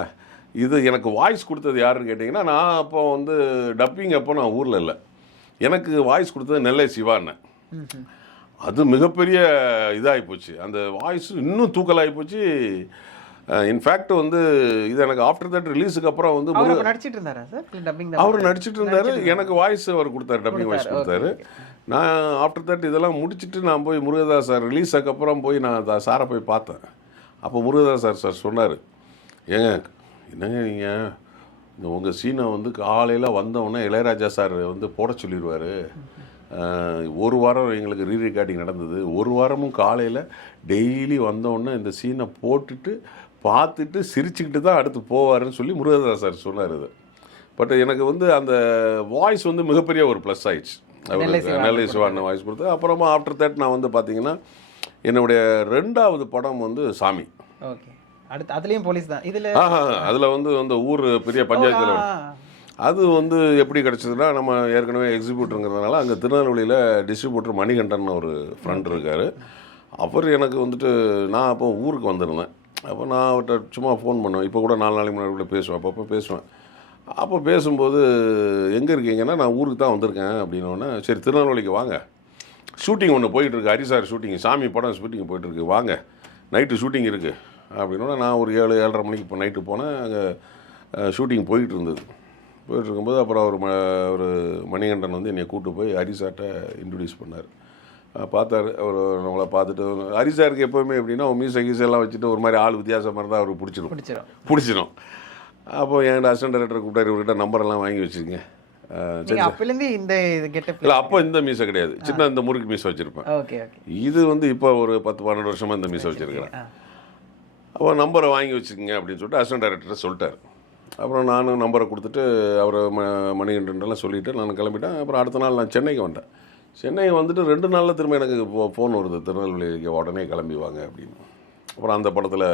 இது எனக்கு வாய்ஸ் கொடுத்தது யாருன்னு கேட்டிங்கன்னா, நான் அப்போ வந்து டப்பிங் அப்போ நான் ஊரில் இல்லை. எனக்கு வாய்ஸ் கொடுத்தது நெல்லை சிவான்னு. அது மிகப்பெரிய இதாகி போச்சு. அந்த வாய்ஸ் இன்னும் தூக்கலாகி போச்சு. இன்ஃபேக்ட் வந்து இது எனக்கு ஆஃப்டர் தட் ரிலீஸுக்கு அப்புறம் வந்து அவர் நடிச்சிட்டு இருந்தார். எனக்கு வாய்ஸ் அவர் கொடுத்தாரு, டப்பிங் வாய்ஸ் கொடுத்தாரு. நான் ஆஃப்டர் தட் இதெல்லாம் முடிச்சுட்டு நான் போய் முருகதாஸ் சார் ரிலீஸுக்கு அப்புறம் போய் நான் சாரை போய் பார்த்தேன். அப்போ முருகதாஸ் சார் சொன்னார், ஏங்க என்னங்க நீங்கள் இந்த உங்கள் சீனை வந்து காலையில் வந்தவுடனே இளையராஜா சார் வந்து போட சொல்லிடுவார். 1 வாரம் எங்களுக்கு ரீரெக்கார்டிங் நடந்தது. 1 வாரமும் காலையில் டெய்லி வந்தவுடனே இந்த சீனை போட்டுட்டு பார்த்துட்டு சிரிச்சுக்கிட்டு தான் அடுத்து போவாருன்னு சொல்லி முருகதாஸ் சார் சொன்னார். இது பட் எனக்கு வந்து அந்த வாய்ஸ் வந்து மிகப்பெரிய ஒரு ப்ளஸ் ஆயிடுச்சு. அவர் நெல்லை சிவான வாய்ஸ் கொடுத்து. அப்புறமா ஆஃப்டர் தட் நான் வந்து பார்த்தீங்கன்னா என்னுடைய 2வது படம் வந்து சாமி. அதுலேயும் போலீஸ் தான். அதில் வந்து அந்த ஊர் பெரிய பஞ்சாயத்தில் அது வந்து எப்படி கிடச்சதுன்னா, நம்ம ஏற்கனவே எக்ஸிக்யூட்டருங்கிறதுனால அங்கே திருநெல்வேலியில் டிஸ்ட்ரிபியூட்டர் மணிகண்டன் ஒரு ஃப்ரெண்ட் இருக்கார். அவர் எனக்கு வந்துட்டு, நான் அப்போ ஊருக்கு வந்திருந்தேன். அப்போ நான் அவர்கிட்ட சும்மா ஃபோன் பண்ணுவேன். இப்போ கூட 4 நாளைக்கு முன்னாடி கூட பேசுவேன். அப்போ பேசுவேன். அப்போ பேசும்போது எங்கே இருக்கீங்கன்னா, நான் ஊருக்கு தான் வந்திருக்கேன் அப்படின்னோடனே, சரி திருநெல்வேலிக்கு வாங்க, ஷூட்டிங் ஒன்று போயிட்டுருக்கு, ஹரிசார் ஷூட்டிங், சாமி படம் ஷூட்டிங் போயிட்டுருக்கு, வாங்க நைட்டு ஷூட்டிங் இருக்குது அப்படின்னோட நான் ஒரு 7-7:30 மணிக்கு இப்போ நைட்டு போனேன். அங்கே ஷூட்டிங் போயிட்டு இருக்கும்போது அப்புறம் ஒரு மணிகண்டன் வந்து என்னை கூப்பிட்டு போய் ஹரிசார்ட்ட இன்ட்ரடியூஸ் பண்ணார். பார்த்தாரு. அவர் நம்மளை பார்த்துட்டு, ஹரிசாருக்கு எப்போவுமே எப்படின்னா மீசெல்லாம் வச்சுட்டு ஒரு மாதிரி ஆள் வித்தியாசமாக இருந்தால் அவருக்கு பிடிச்சிடும். அப்போ என் அசிஸ்டன்ட் டைரக்டர் கூப்பிட்டாரு, இவர்கிட்ட நம்பரெல்லாம் வாங்கி வச்சுருங்க. இல்லை அப்போ இந்த மீசை கிடையாது, சின்ன இந்த முறுக்கு மீசை வச்சுருப்பேன். இது வந்து இப்போ ஒரு 10-12 வருஷமாக இந்த மீசை வச்சுருக்கிறேன். அப்போ நம்பரை வாங்கி வச்சுக்கோங்க அப்படின்னு சொல்லிட்டு அசிஸ்டன்ட் டைரக்டர் சொல்லிட்டார். அப்புறம் நானும் நம்பரை கொடுத்துட்டு அவரை மணிகண்டன்லாம் சொல்லிவிட்டு நான் கிளம்பிட்டேன். அப்புறம் அடுத்த நாள் நான் சென்னைக்கு வந்துட்டேன். சென்னை வந்துட்டு 2 நாளில் திரும்ப எனக்கு ஃபோன் வருது, திருநெல்வேலிக்கு உடனே கிளம்பி வாங்க அப்படின்னு. அப்புறம் அந்த படத்தில்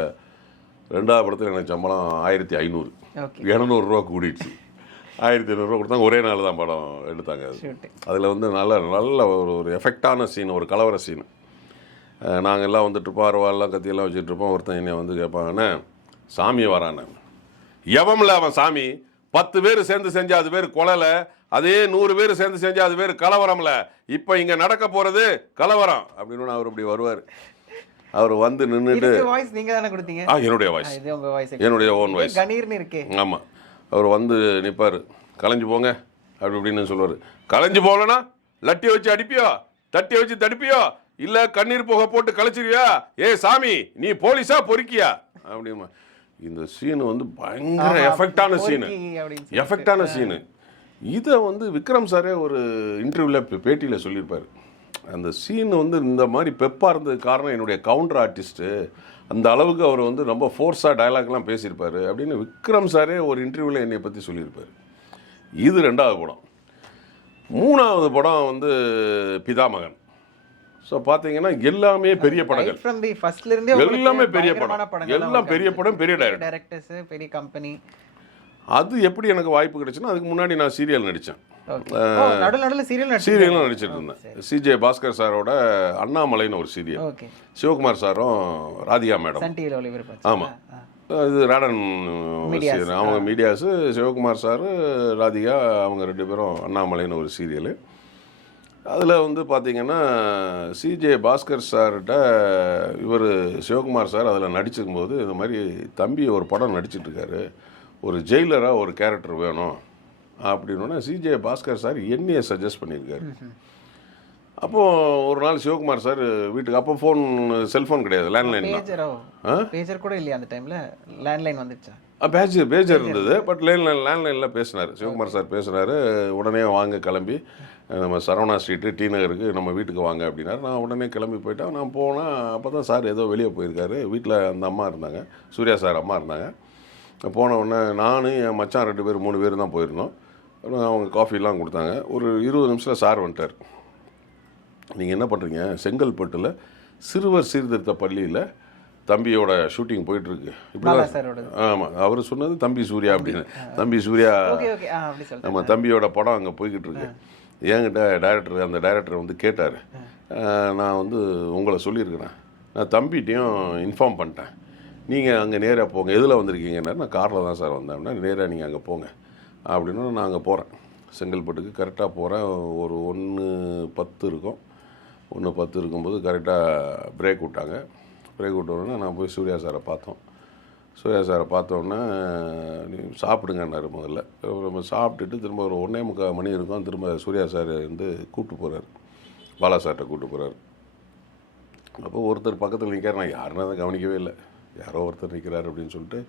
2வது படத்தில் எனக்கு சம்பளம் 1500, ஓகே. 700 ரூபா கூடிடுச்சு. 1500 கொடுத்தாங்க. ஒரே நாள் தான் படம் எடுத்தாங்க. அதில் வந்து நல்ல ஒரு எஃபெக்டான சீன், ஒரு கலவர சீன். நாங்கள் எல்லாம் வந்துட்டுருப்போம், அருவாலாம் கத்தியெல்லாம் வச்சுட்ருப்போம். ஒருத்தன் என்னை வந்து கேட்பாங்கண்ணே சாமி வரானே, எவம்ல அவன் சாமி, 10 பேர் சேர்ந்து செஞ்சா அது பேர் கொலைல, அதே 100 பேர் சேர்ந்து செஞ்சா அது பேர் கலவரம்ல, இப்போ இங்கே நடக்க போகிறது கலவரம் அப்படின்னு அவர் இப்படி வருவார். அவர் வந்து நின்றுட்டு வாய்ஸ் நீங்கள் தானே கொடுத்தீங்க? என்னுடைய வாய்ஸ், இது உங்கள் வாய்ஸ், என்னுடைய ஓன் வாய்ஸ். கணீர்னு இருக்கே. ஆமாம். அவர் வந்து நிற்பார், கலைஞ்சு போங்க அப்படி இப்படின்னு சொல்லுவார். கலைஞ்சு போகலன்னா லட்டியை வச்சு அடிப்பியோ, தட்டியை வச்சு தடுப்பியோ, இல்லை கண்ணீர் போக போட்டு கலைச்சிருவியா, ஏ சாமி நீ போலீஸா பொறுக்கியா அப்படிமா. இந்த சீனு வந்து பயங்கர எஃபெக்டான சீனு, எஃபெக்டான சீனு. இதை வந்து விக்ரம் சாரே ஒரு இன்டர்வியூவில் பேட்டியில் சொல்லியிருப்பார். அந்த சீன் வந்து இந்த மாதிரி பெப்பாக இருந்ததுக்கு காரணம் என்னுடைய கவுண்டர் ஆர்டிஸ்ட்டு, அந்த அளவுக்கு அவர் வந்து ரொம்ப ஃபோர்ஸாக டயலாக்லாம் பேசியிருப்பார் அப்படின்னு விக்ரம் சாரே ஒரு இன்டர்வியூவில் என்னை பற்றி சொல்லியிருப்பார். இது 2வது படம். 3வது படம் வந்து பிதாமகன். ஸோ பார்த்தீங்கன்னா எல்லாமே பெரிய படங்கள், எல்லாமே பெரிய படம், எல்லாம் பெரிய படம், பெரிய டைரக்டர்ஸ், பெரிய கம்பெனி. அது எப்படி எனக்கு வாய்ப்பு கிடைச்சுன்னா, அதுக்கு முன்னாடி நான் சீரியல் நடித்தேன். சீரியலும் நடிச்சிட்டு இருந்தேன். சிஜே பாஸ்கர் சாரோட அண்ணாமலைன்னு ஒரு சீரியல், சிவகுமார் சாரும் ராதிகா மேடம். ஆமாம், இது ராடன் அவங்க மீடியாஸு, சிவகுமார் சார் ராதிகா அவங்க 2 பேரும் அண்ணாமலைன்னு ஒரு சீரியலு. அதில் வந்து பார்த்திங்கன்னா சிஜே பாஸ்கர் சார்கிட்ட இவர் சிவகுமார் சார் அதில் நடிச்சிருக்கும்போது இந்த மாதிரி தம்பி ஒரு படம் நடிச்சிட்ருக்காரு, ஒரு ஜெயிலராக ஒரு கேரக்டர் வேணும் அப்படின்னா சிஜே பாஸ்கர் சார் என்னையை சஜஸ்ட் பண்ணியிருக்காரு. அப்போது ஒரு நாள் சிவகுமார் சார் வீட்டுக்கு, அப்போ ஃபோன் செல்ஃபோன் கிடையாது, லேண்ட்லைன் தான். பேஜர் கூட இல்லையா அந்த டைமில்? லேண்ட்லைன் வந்துடுச்சா? பேஜர் இருந்தது, பட் லேண்ட்லைனில் பேசினார் சிவகுமார் சார். பேசினார், உடனே வாங்க கிளம்பி நம்ம சரவணா ஸ்ட்ரீட்டு டி நகருக்கு நம்ம வீட்டுக்கு வாங்க அப்படின்னாரு. நான் உடனே கிளம்பி போயிட்டேன். நான் போனால் அப்போ தான் சார் ஏதோ வெளியே போயிருக்காரு. வீட்டில் அந்த அம்மா இருந்தாங்க, சூர்யா சார் அம்மா இருந்தாங்க. போன உடனே நான் என் மச்சான் 2 பேர் 3 பேர் தான் போயிருந்தோம். அவங்க காஃபிலாம் கொடுத்தாங்க. ஒரு 20 நிமிஷத்தில் சார் வந்துட்டார். நீங்கள் என்ன பண்ணுறீங்க, செங்கல்பட்டில் சிறுவர் சீர்திருத்த பள்ளியில் தம்பியோட ஷூட்டிங் போயிட்டுருக்கு இப்படி. ஆமாம், அவர் சொன்னது தம்பி சூர்யா அப்படின்னு. தம்பி சூர்யா, நம்ம தம்பியோட படம் அங்கே போய்கிட்டு இருக்கு. என்கிட்ட அந்த டைரக்டர் வந்து கேட்டார். நான் வந்து உங்களை சொல்லியிருக்கிறேன், நான் தம்பிகிட்டையும் இன்ஃபார்ம் பண்ணிட்டேன், நீங்கள் அங்கே நேராக போங்க. எதில் வந்திருக்கீங்கன்னா, நான் காரில் தான் சார் வந்தேன்னா, நேராக நீங்கள் அங்கே போங்க அப்படின்னு. நான் அங்கே போகிறேன், செங்கல்பட்டுக்கு கரெக்டாக போகிறேன். ஒரு 1:10 இருக்கும். 1:10 இருக்கும்போது கரெக்டாக பிரேக் விட்டாங்க. பிரேக் விட்டோடனே நான் போய் சூர்யா சாரை பார்த்தோம். சூர்யா சாரை பார்த்தோன்னே நீ சாப்பிடுங்கன்னாரு முதல்ல. நம்ம சாப்பிட்டுட்டு திரும்ப ஒரு 1:45 மணி இருக்கும். திரும்ப சூர்யா சார் வந்து கூப்பிட்டு போகிறார், பாலா சார்கிட்ட கூப்பிட்டு போகிறார். அப்போ ஒருத்தர் பக்கத்தில் நிற்கார். நான் யாருன்னா அதை கவனிக்கவே இல்லை, யாரோ ஒருத்தர் நிற்கிறார் அப்படின்னு சொல்லிட்டு.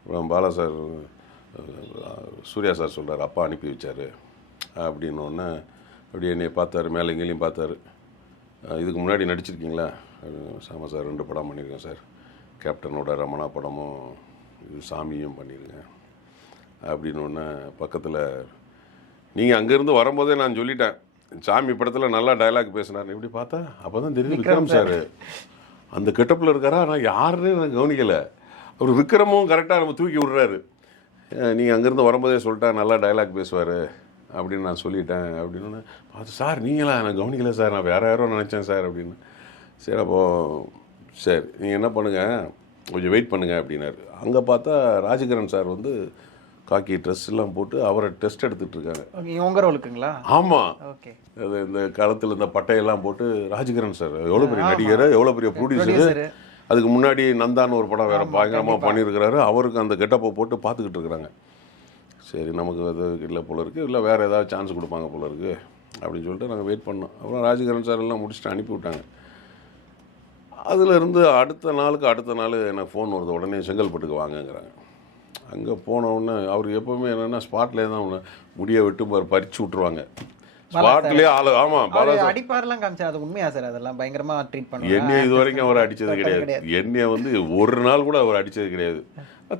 அப்புறம் பாலா சார், சூர்யா சார் சொல்கிறார், அப்பா அனுப்பி வச்சார் அப்படின்னோடனே அப்படியே என்னை பார்த்தாரு, மேலே எங்கேயும் பார்த்தாரு. இதுக்கு முன்னாடி நடிச்சிருக்கீங்களா? ஆமாம் சார், 2 படம் பண்ணியிருக்கேன் சார், கேப்டனோட ரமணா படமும் இது சாமியும் பண்ணியிருக்கேன் அப்படின்னு. ஒன்று பக்கத்தில், நீங்கள் அங்கேருந்து வரும்போதே நான் சொல்லிட்டேன், சாமி படத்தில் நல்லா டைலாக் பேசினார். இப்படி பார்த்தா அப்போ தான் தெரியுது விக்ரம் சார் அந்த கெட்டப்பில் இருக்காரா. நான் யாருன்னு நான் கவனிக்கலை. அவர் விக்ரமும் கரெக்டாக நம்ம தூக்கி விடுறாரு. நீங்கள் அங்கேருந்து வரும்போதே சொல்லிட்டா நல்லா டைலாக் பேசுவார் அப்படின்னு நான் சொல்லிட்டேன் அப்படின்னு பார்த்து, சார் நீங்களா, நான் கவனிக்கலை சார், நான் வேறு யாரோ நினச்சேன் சார் அப்படின்னு. சரி, அப்போது சரி நீங்கள் என்ன பண்ணுங்கள், கொஞ்சம் வெயிட் பண்ணுங்கள் அப்படின்னாரு. அங்கே பார்த்தா ராஜகிரண் சார் வந்து காக்கி ட்ரெஸ் எல்லாம் போட்டு அவரை டெஸ்ட் எடுத்துகிட்டு இருக்காங்க. உங்கள் ரோலுக்குங்களா? ஆமாம், ஓகே. அது இந்த காலத்தில் இந்த பட்டையெல்லாம் போட்டு ராஜகிரண் சார் எவ்வளோ பெரிய நடிகர், எவ்வளோ பெரிய ப்ரொடியூசரு. அதுக்கு முன்னாடி நந்தான்னு ஒரு படம் வேறு பயங்கரமாக பண்ணியிருக்கிறாரு. அவருக்கு அந்த கெட்டப்பை போட்டு பார்த்துக்கிட்டு இருக்கிறாங்க. சரி, நமக்கு அது இல்லை போல இருக்குது, இல்லை வேறு ஏதாவது சான்ஸ் கொடுப்பாங்க போல இருக்குது அப்படின்னு சொல்லிட்டு நாங்கள் வெயிட் பண்ணோம். அப்புறம் ராஜகிரண் சார் எல்லாம் முடிச்சுட்டு அனுப்பி விட்டாங்க. அதிலிருந்து அடுத்த நாள் எனக்கு ஃபோன் வருது, உடனே செங்கல்பட்டுக்கு வாங்கங்கிறாங்க. அங்கே போனவுடனே அவருக்கு எப்போவுமே என்னென்னா ஸ்பாட்லேயே தான் முடியை விட்டு பறித்து விட்ருவாங்க. ஸ்பாட்லயே ஆளு. ஆமா, பாலா சார் அடிப்பாரெல்லாம் காமிச்சார், அது உண்மையா சார்? அதெல்லாம் பயங்கரமா ட்ரீட் பண்ணுவாங்க. என்னைய இது வரைக்கும் அவர் அடிச்சது கிடையாது. என்னைய வந்து ஒரு நாள் கூட அவர் அடிச்சது கிடையாது.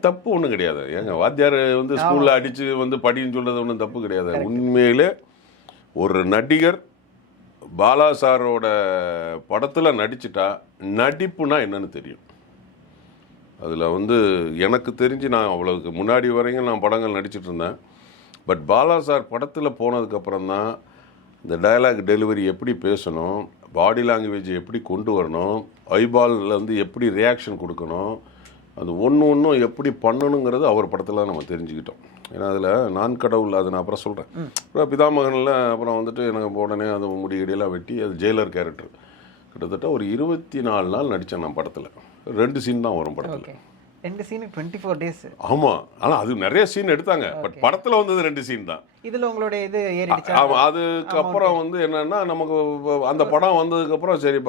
தப்பு ஒன்றும் கிடையாது. ஏங்க வாத்தியார் வந்து ஸ்கூல்ல அடிச்சு வந்து படின்னு சொல்றது ஒன்றும் தப்பு கிடையாது. உண்மையிலே ஒரு நடிகர் பாலா சாரோட படத்தில் நடிச்சிட்டா நடிப்புனா என்னன்னு தெரியும். அதில் வந்து எனக்கு தெரிஞ்சு நான் அவ்வளவுக்கு முன்னாடி வரைக்கும் நான் படங்கள் நடிச்சிட்டு இருந்தேன். பட் பாலா சார் படத்தில் போனதுக்கப்புறம் தான் இந்த டயலாக் டெலிவரி எப்படி பேசணும், பாடி லாங்குவேஜ் எப்படி கொண்டு வரணும், ஐபாலில் வந்து எப்படி ரியாக்ஷன் கொடுக்கணும், அது ஒன்றும் எப்படி பண்ணணுங்கிறது அவர் படத்தில் நம்ம தெரிஞ்சுக்கிட்டோம். ஏன்னா அதில் நான் கடவுள், அதை நான் அப்புறம் சொல்கிறேன். அப்புறம் பிதாமகனில் அப்புறம் வந்துட்டு எனக்கு உடனே அது முடிகடியெல்லாம் வெட்டி அது ஜெயிலர் கேரக்டர் கிட்டத்தட்ட ஒரு 24 நாள் நடித்தேன் நான் படத்தில். 2 சீன் தான் வரும் படத்தில். 2 சீன் 24 டேஸ். ஆமாம், ஆனால் அது நிறைய சீன் எடுத்தாங்க. பட் படத்தில் வந்தது 2 சீன் தான். இதில் உங்களுடைய இது ஏறிடுச்சா? ஆமாம், அதுக்கப்புறம் வந்து என்னன்னா நமக்கு அந்த படம் வந்ததுக்கப்புறம் சரி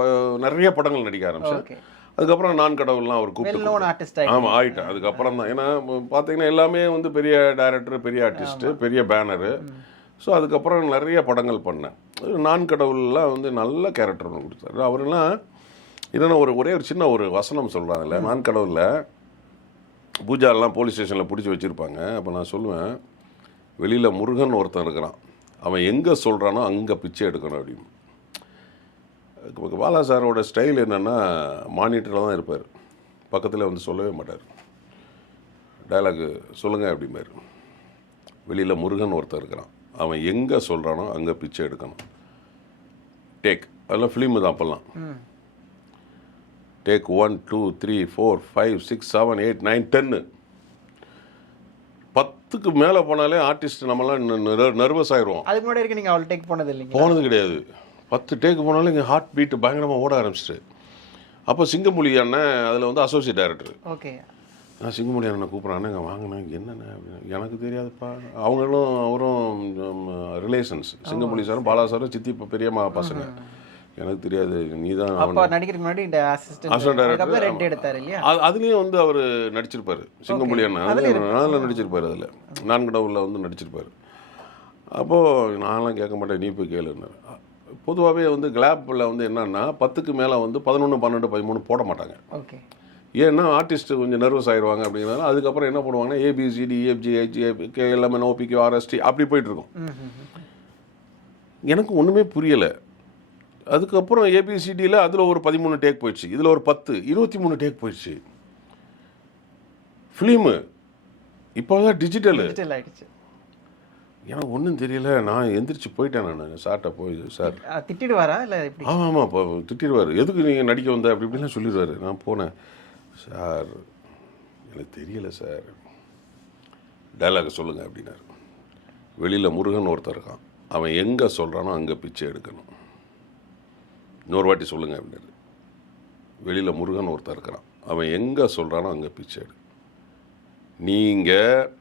நிறைய படங்கள் நடிக்க ஆரம்பிச்சேன். அதுக்கப்புறம் நான் கடவுள்லாம் அவர் கூப்பிட்டு ஆமாம் ஆகிட்டேன். அதுக்கப்புறம் தான் ஏன்னா பார்த்தீங்கன்னா எல்லாமே வந்து பெரிய டைரக்டர், பெரிய ஆர்டிஸ்ட்டு, பெரிய பேனரு. ஸோ அதுக்கப்புறம் நிறைய படங்கள் பண்ணேன். நான் கடவுள்லாம் வந்து நல்ல கேரக்டர் ஒன்று கொடுத்தாரு. அவரெல்லாம் என்னென்னா ஒரே ஒரு சின்ன ஒரு வசனம் சொல்கிறாங்கல்ல, நான் கடவுளில் பூஜாலெலாம் போலீஸ் ஸ்டேஷனில் பிடிச்சி வச்சுருப்பாங்க. அப்போ நான் சொல்லுவேன், வெளியில் முருகன் ஒருத்தன் இருக்கிறான், அவன் எங்கே சொல்கிறானோ அங்கே பிச்சை எடுக்கணும் அப்படின்னு. பாலா சாரோட ஸ்டைல் என்னென்னா மானிட்டரில் தான் இருப்பார், பக்கத்தில் வந்து சொல்லவே மாட்டார். டயலாகு சொல்லுங்கள் அப்படிம்பார். வெளியில் முருகன் ஒருத்தன் இருக்கிறான், அவன் எங்கே சொல்கிறானோ அங்கே பிச்சை எடுக்கணும். டேக் அதெல்லாம் ஃபிலிமு தான் அப்போல்லாம். டேக் 1 2 3 4 5 6 7 8 9 10 10க்கு மேலே போனாலே ஆர்டிஸ்ட் நம்மளாம் நர்வஸ் ஆயிடுவோம். அதுக்கு முன்னாடி இருக்கு நீங்கள் அவள் டேக் போனது இல்லைங்க? போனது கிடையாது. 10 டேக்கு போனாலும் இங்கே ஹார்ட் பீட்டு பயங்கரமாக ஓட ஆரம்பிச்சிட்டு. அப்போ சிங்கமொழி அண்ணன் அதில் வந்து அசோசியேட் டைரக்டர். ஓகே. நான் சிங்கமொழி அண்ணனை கூப்பிட்றேன், இங்கே வாங்கினேன் என்னென்ன அப்படின்னு. எனக்கு தெரியாதுப்பா. அவங்களும் அவரும் ரிலேஷன்ஸ், சிங்கமொழி சாரும் பாலா சாரும் சித்தி பெரியம்மா பசங்க. எனக்கு தெரியாது, நீ தான் நடிக்கிறதுக்கு முன்னாடி அசிஸ்டன்ட் டைரக்டர் ரெட் எடுத்தார் இல்லையா? அதுலேயும் வந்து அவர் நடிச்சிருப்பார், சிங்கமொழி அண்ணன் அதில் நடிச்சிருப்பார். அதில் நான் கடவுளில் வந்து நடிச்சிருப்பார். அப்போது நான்லாம் கேட்க மாட்டேன், நீ போய் கேளுன்னு. பொதுவாகவே வந்து கிளாப்பில் வந்து என்னன்னா 10க்கு மேலே வந்து 11 12 13 போட மாட்டாங்க. ஓகே. ஏன்னா ஆர்டிஸ்ட்டு கொஞ்சம் நர்வஸ் ஆயிடுவாங்க அப்படிங்கிறதால அதுக்கப்புறம் என்ன பண்ணுவாங்கன்னா ABCD EFG KLMN OPQ RST அப்படி போயிட்டுருக்கும். எனக்கு ஒன்றுமே புரியலை. அதுக்கப்புறம் ABCDயில் அதில் ஒரு 13 டேக் போயிடுச்சு, இதில் ஒரு 10 23 டேக் போயிடுச்சு. ஃபிலிமு இப்போ தான் டிஜிட்டல் ஆகிடுச்சு. எனக்கு ஒன்றும் தெரியல. நான் எந்திரிச்சு போயிட்டேன். நான் சார்கிட்ட போய், சார் திட்டிடுவாரா இல்லை? ஆமாம் இப்போ திட்டிடுவார், எதுக்கு நீங்கள் நடிக்க வந்த அப்படி இப்படிலாம் சொல்லிடுவார். நான் போனேன், சார் எனக்கு தெரியலை சார், டைலாக் சொல்லுங்கள் அப்படின்னாரு. வெளியில் முருகன் ஒருத்தர் இருக்கான், அவன் எங்கே சொல்கிறானோ அங்கே பிச்சை எடுக்கணும். இன்னொரு வாட்டி சொல்லுங்கள் அப்படின்னாரு. வெளியில் முருகன் ஒருத்தர் இருக்கிறான், அவன் எங்கே சொல்கிறானோ அங்கே பிச்சை எடு. நீங்கள்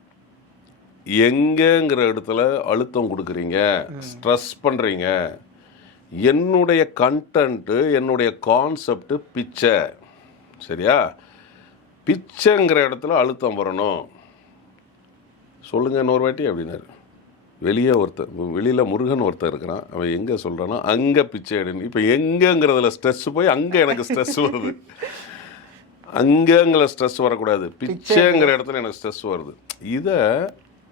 எங்கேங்கிற இடத்துல அழுத்தம் கொடுக்குறீங்க, ஸ்ட்ரெஸ் பண்ணுறீங்க. என்னுடைய கண்டென்ட்டு, என்னுடைய கான்செப்டு பிச்சை, சரியா? பிச்சைங்கிற இடத்துல அழுத்தம் வரணும். சொல்லுங்கள் இன்னொரு வாட்டி அப்படின்னாரு. வெளியில் முருகன் ஒருத்தர் இருக்கிறான், அவன் எங்கே சொல்கிறானோ அங்கே பிச்சை எடுன்னு. இப்போ எங்கேங்கிறதுல ஸ்ட்ரெஸ் போய் அங்கே எனக்கு ஸ்ட்ரெஸ் வருது. அங்கேங்கிற ஸ்ட்ரெஸ் வரக்கூடாது, பிச்சைங்கிற இடத்துல எனக்கு ஸ்ட்ரெஸ் வருது. இதை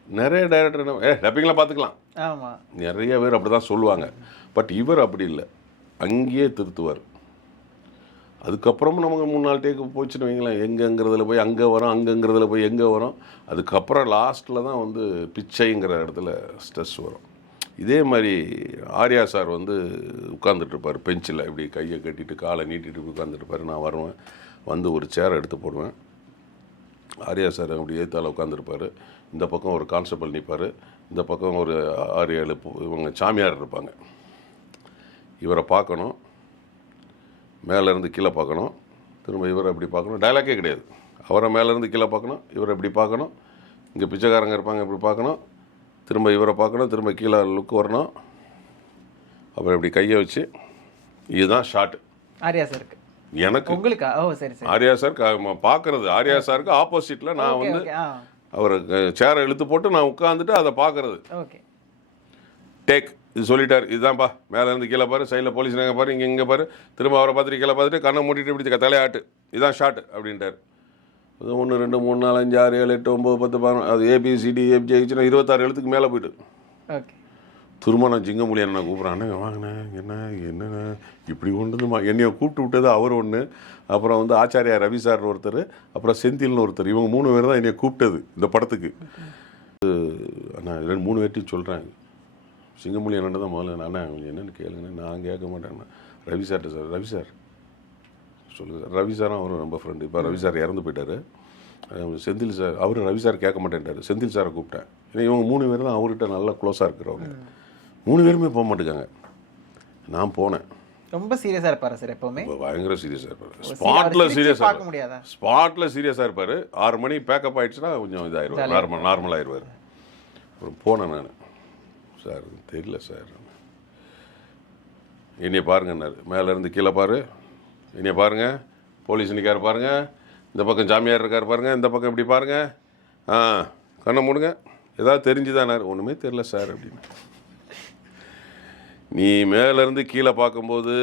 நிறைய டைரக்டர் டப்பிங்லாம் பார்த்துக்கலாம், ஆமாம், நிறைய பேர் அப்படி தான் சொல்லுவாங்க. பட் இவர் அப்படி இல்லை, அங்கேயே திருத்துவார். அதுக்கப்புறமும் நமக்கு 3-4 டேக்கு போச்சுன்னு வைங்களேன், எங்கேங்கிறதுல போய் அங்கே வரோம், அங்கேங்கிறதுல போய் எங்கே வரோம். அதுக்கப்புறம் லாஸ்ட்டில் தான் வந்து பிச்சைங்கிற இடத்துல ஸ்ட்ரெஸ் வரும். இதே மாதிரி ஆர்யா சார் வந்து உட்காந்துட்ருப்பார் பெஞ்சில், இப்படி கையை கட்டிட்டு காலை நீட்டிட்டு உட்காந்துருப்பார். நான் வருவேன், வந்து ஒரு சேரை எடுத்து போடுவேன். ஆர்யா சார் அப்படி ஏத்தால உட்காந்துருப்பார். இந்த பக்கம் ஒரு கான்ஸ்டபிள் நிற்பார், இந்த பக்கம் ஒரு 6-7 இவங்க சாமியார் இருப்பாங்க. இவரை பார்க்கணும், மேலேருந்து கீழே பார்க்கணும், திரும்ப இவரை அப்படி பார்க்கணும். டைலாக்கே கிடையாது, அவரை மேலேருந்து கீழே பார்க்கணும், இவரை இப்படி பார்க்கணும், இங்கே பிச்சைக்காரங்க இருப்பாங்க இப்படி பார்க்கணும், திரும்ப இவரை பார்க்கணும், திரும்ப கீழே லுக் வரணும், அப்புறம் இப்படி கையை வச்சு. இதுதான் ஷார்ட் ஆர்யா சாருக்கு. எனக்கு உங்களுக்கா? ஓ சரி சரி. ஆர்யா சார் பார்க்குறது, ஆர்யா சாருக்கு ஆப்போசிட்டில் நான் வந்து அவர் சேரை இழுத்து போட்டு நான் உட்காந்துட்டு அதை பார்க்குறது. ஓகே. டேக் இது சொல்லிட்டார், இதுதான்ப்பா, மேலே இருந்து கீழே பாரு, சைடில் போலீஸ் நாங்கள் பாரு, இங்கே பாரு, திரும்ப அவரை பார்த்துட்டு கீழே பார்த்துட்டு கண்ணை மூட்டிட்டு இப்படி தலையாட்டு, இதுதான் ஷாட் அப்படின்ட்டார். 1 2 3 4 5 6 7 8 9 10 11 அது ABCD FG 26 எழுத்துக்கு மேலே போயிட்டு. ஓகே. திரும்ப நான் சிங்கமொழி என்ன கூப்பிட்றேன், அண்ணா வாங்கினேன், என்னண்ணே இப்படி ஒன்றுமா என்னைய கூப்பிட்டு விட்டது அவர் ஒன்று, அப்புறம் வந்து ஆச்சாரியா ரவி சார் ஒருத்தர், அப்புறம் செந்தில்னு ஒருத்தர், இவங்க 3 பேர் தான் என்னைய கூப்பிட்டது இந்த படத்துக்கு. அண்ணா 2 3 பேர்ட்டையும் சொல்கிறேன், சிங்கமொழி என்னென்ன தான் முதல்ல, அண்ணா கொஞ்சம் என்னென்னு கேளுங்கண்ணே, நான் கேட்க மாட்டேண்ணா, ரவி சார்கிட்ட சார், ரவி சார் சொல்லுங்கள் சார், ரவி சாரும் அவரும் ரொம்ப ஃப்ரெண்டு, இப்போ ரவி சார் இறந்து போயிட்டார். செந்தில் சார் அவரும் ரவி சார் கேட்க மாட்டேன்ட்டார், செந்தில் சாரை கூப்பிட்டேன். ஏன்னா இவங்க 3 பேர் தான் அவர்கிட்ட நல்லா க்ளோஸாக இருக்கிறவங்க. 3 பேருமே போக மாட்டேங்காங்க. நான் போனேன். ரொம்ப சீரியஸாக இருப்பார் சார் எப்போவுமே? பயங்கர சீரியஸாக இருப்பார், ஸ்பாட்டில் சீரியஸாக முடியாதா? ஸ்பாட்டில் சீரியஸாக இருப்பார். 6 மணி பேக்கப் ஆகிடுச்சுன்னா கொஞ்சம் இதாகிடுவார், நார்மல் ஆயிடுவார். அப்புறம் போனேன் நான், சார் தெரியல சார், என்னைய பாருங்கன்னாரு, மேலேருந்து கீழே பாரு, என்னைய பாருங்கள், போலீஸ் நிற்காரு பாருங்கள், இந்த பக்கம் ஜாமியார் இருக்கார் பாருங்கள், இந்த பக்கம் இப்படி பாருங்கள், கண்ணை மூடுங்க, ஏதாவது தெரிஞ்சுதானார், ஒன்றுமே தெரில சார் அப்படின்னு. நீ மேலேருந்து கீழே பார்க்கும்போது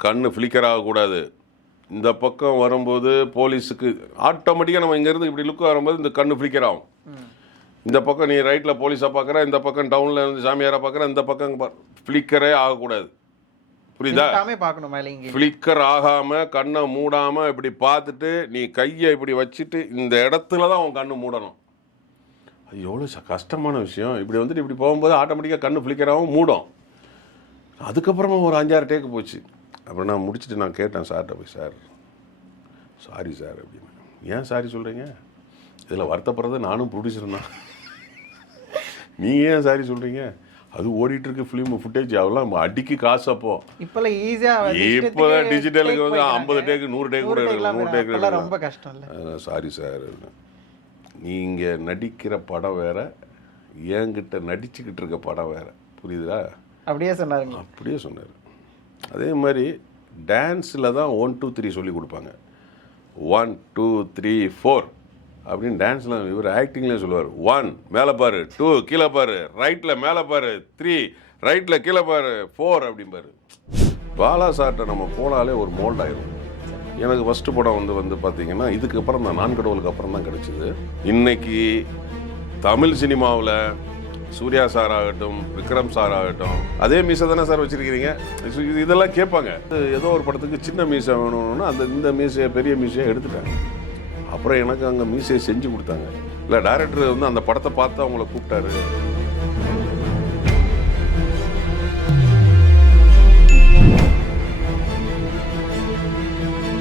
கண்ணு ஃப்ளிக்கர் ஆகக்கூடாது. இந்த பக்கம் வரும்போது போலீஸுக்கு ஆட்டோமேட்டிக்காக நம்ம இங்கேருந்து இப்படி லுக்கு வரும்போது இந்த கண்ணு ஃப்ளிக்கர் ஆகும். இந்த பக்கம் நீ ரைட்டில் போலீஸாக பார்க்குற, இந்த பக்கம் டவுனில் இருந்து சாமியாராக பார்க்குற, இந்த பக்கம் ஃப்ளிக்கரே ஆகக்கூடாது. புரியுதா? ஃப்ளிக்கர் ஆகாமல் கண்ணை மூடாமல் இப்படி பார்த்துட்டு நீ கையை இப்படி வச்சுட்டு இந்த இடத்துல தான் உன் கண்ணு மூடணும். அது எவ்வளோ கஷ்டமான விஷயம். இப்படி வந்துட்டு இப்படி போகும்போது ஆட்டோமேட்டிக்காக கண்ணு ஃப்ளிக்கர் ஆகும், மூடும். அதுக்கப்புறமா ஒரு 5 6 டேக்கு போச்சு. அப்புறம் நான் முடிச்சுட்டு நான் கேட்டேன் சார்கிட்ட போய், சார் சாரி சார் அப்படின்னு. ஏன் சாரி சொல்கிறீங்க? இதில் வருத்தப்படுறது நானும் ப்ரொடியூசர் தான், நீங்கள் ஏன் சாரி சொல்கிறீங்க? அது ஓடிட்டு இருக்கு ஃபிலிம் ஃபுட்டேஜ், அதெல்லாம் அடிக்கு காசு. அப்போ இப்போல்லாம் ஈஸியாக, இப்போ டிஜிட்டலுக்கு வந்து 50 டேக்கு 100 டேக்கு கூட எடுக்கலாம், 100 டேக்கு எடுக்கலாம். ரொம்ப கஷ்டம் இல்லை. சாரி சார், நீங்கள் நடிக்கிற படம் வேற, என்கிட்ட நடிச்சுக்கிட்டு இருக்க படம் வேற, புரியுதா? அப்படியே சொன்னாருங்க. அப்படியே சொன்னார். அதே மாதிரி டான்ஸில் தான் 1 2 3 சொல்லி கொடுப்பாங்க. 1 2 3 4 அப்படின்னு டான்ஸில் இவர் ஆக்டிங்லேயே சொல்லுவார். 1 மேலே பாரு, 2 கீழே பாரு, ரைட்டில் மேலே பாரு, 3 ரைட்டில் கீழே பாரு, 4 அப்படிம்பாரு. பாலா சார்ட்ட நம்ம போனாலே ஒரு மோல்ட் ஆயிரும். எனக்கு ஃபஸ்ட்டு படம் வந்து பார்த்தீங்கன்னா இதுக்கப்புறம் தான், நான் கடவுளுக்கு அப்புறம் தான் கிடச்சிது. இன்னைக்கு தமிழ் சினிமாவில் சூர்யா சார் ஆகட்டும், விக்ரம் சார் ஆகட்டும், அதே மீசை தானே சார் வச்சுருக்கிறீங்க, இதெல்லாம் கேட்பாங்க. ஏதோ ஒரு படத்துக்கு சின்ன மீசை வேணும்னா இந்த மீசையை பெரிய மீசையை எடுத்துட்டாங்க. அப்புறம் எனக்கு அங்கே மீசையை செஞ்சு கொடுத்தாங்க. இல்லை டைரக்டர் வந்து அந்த படத்தை பார்த்து அவங்கள கூப்பிட்டாரு.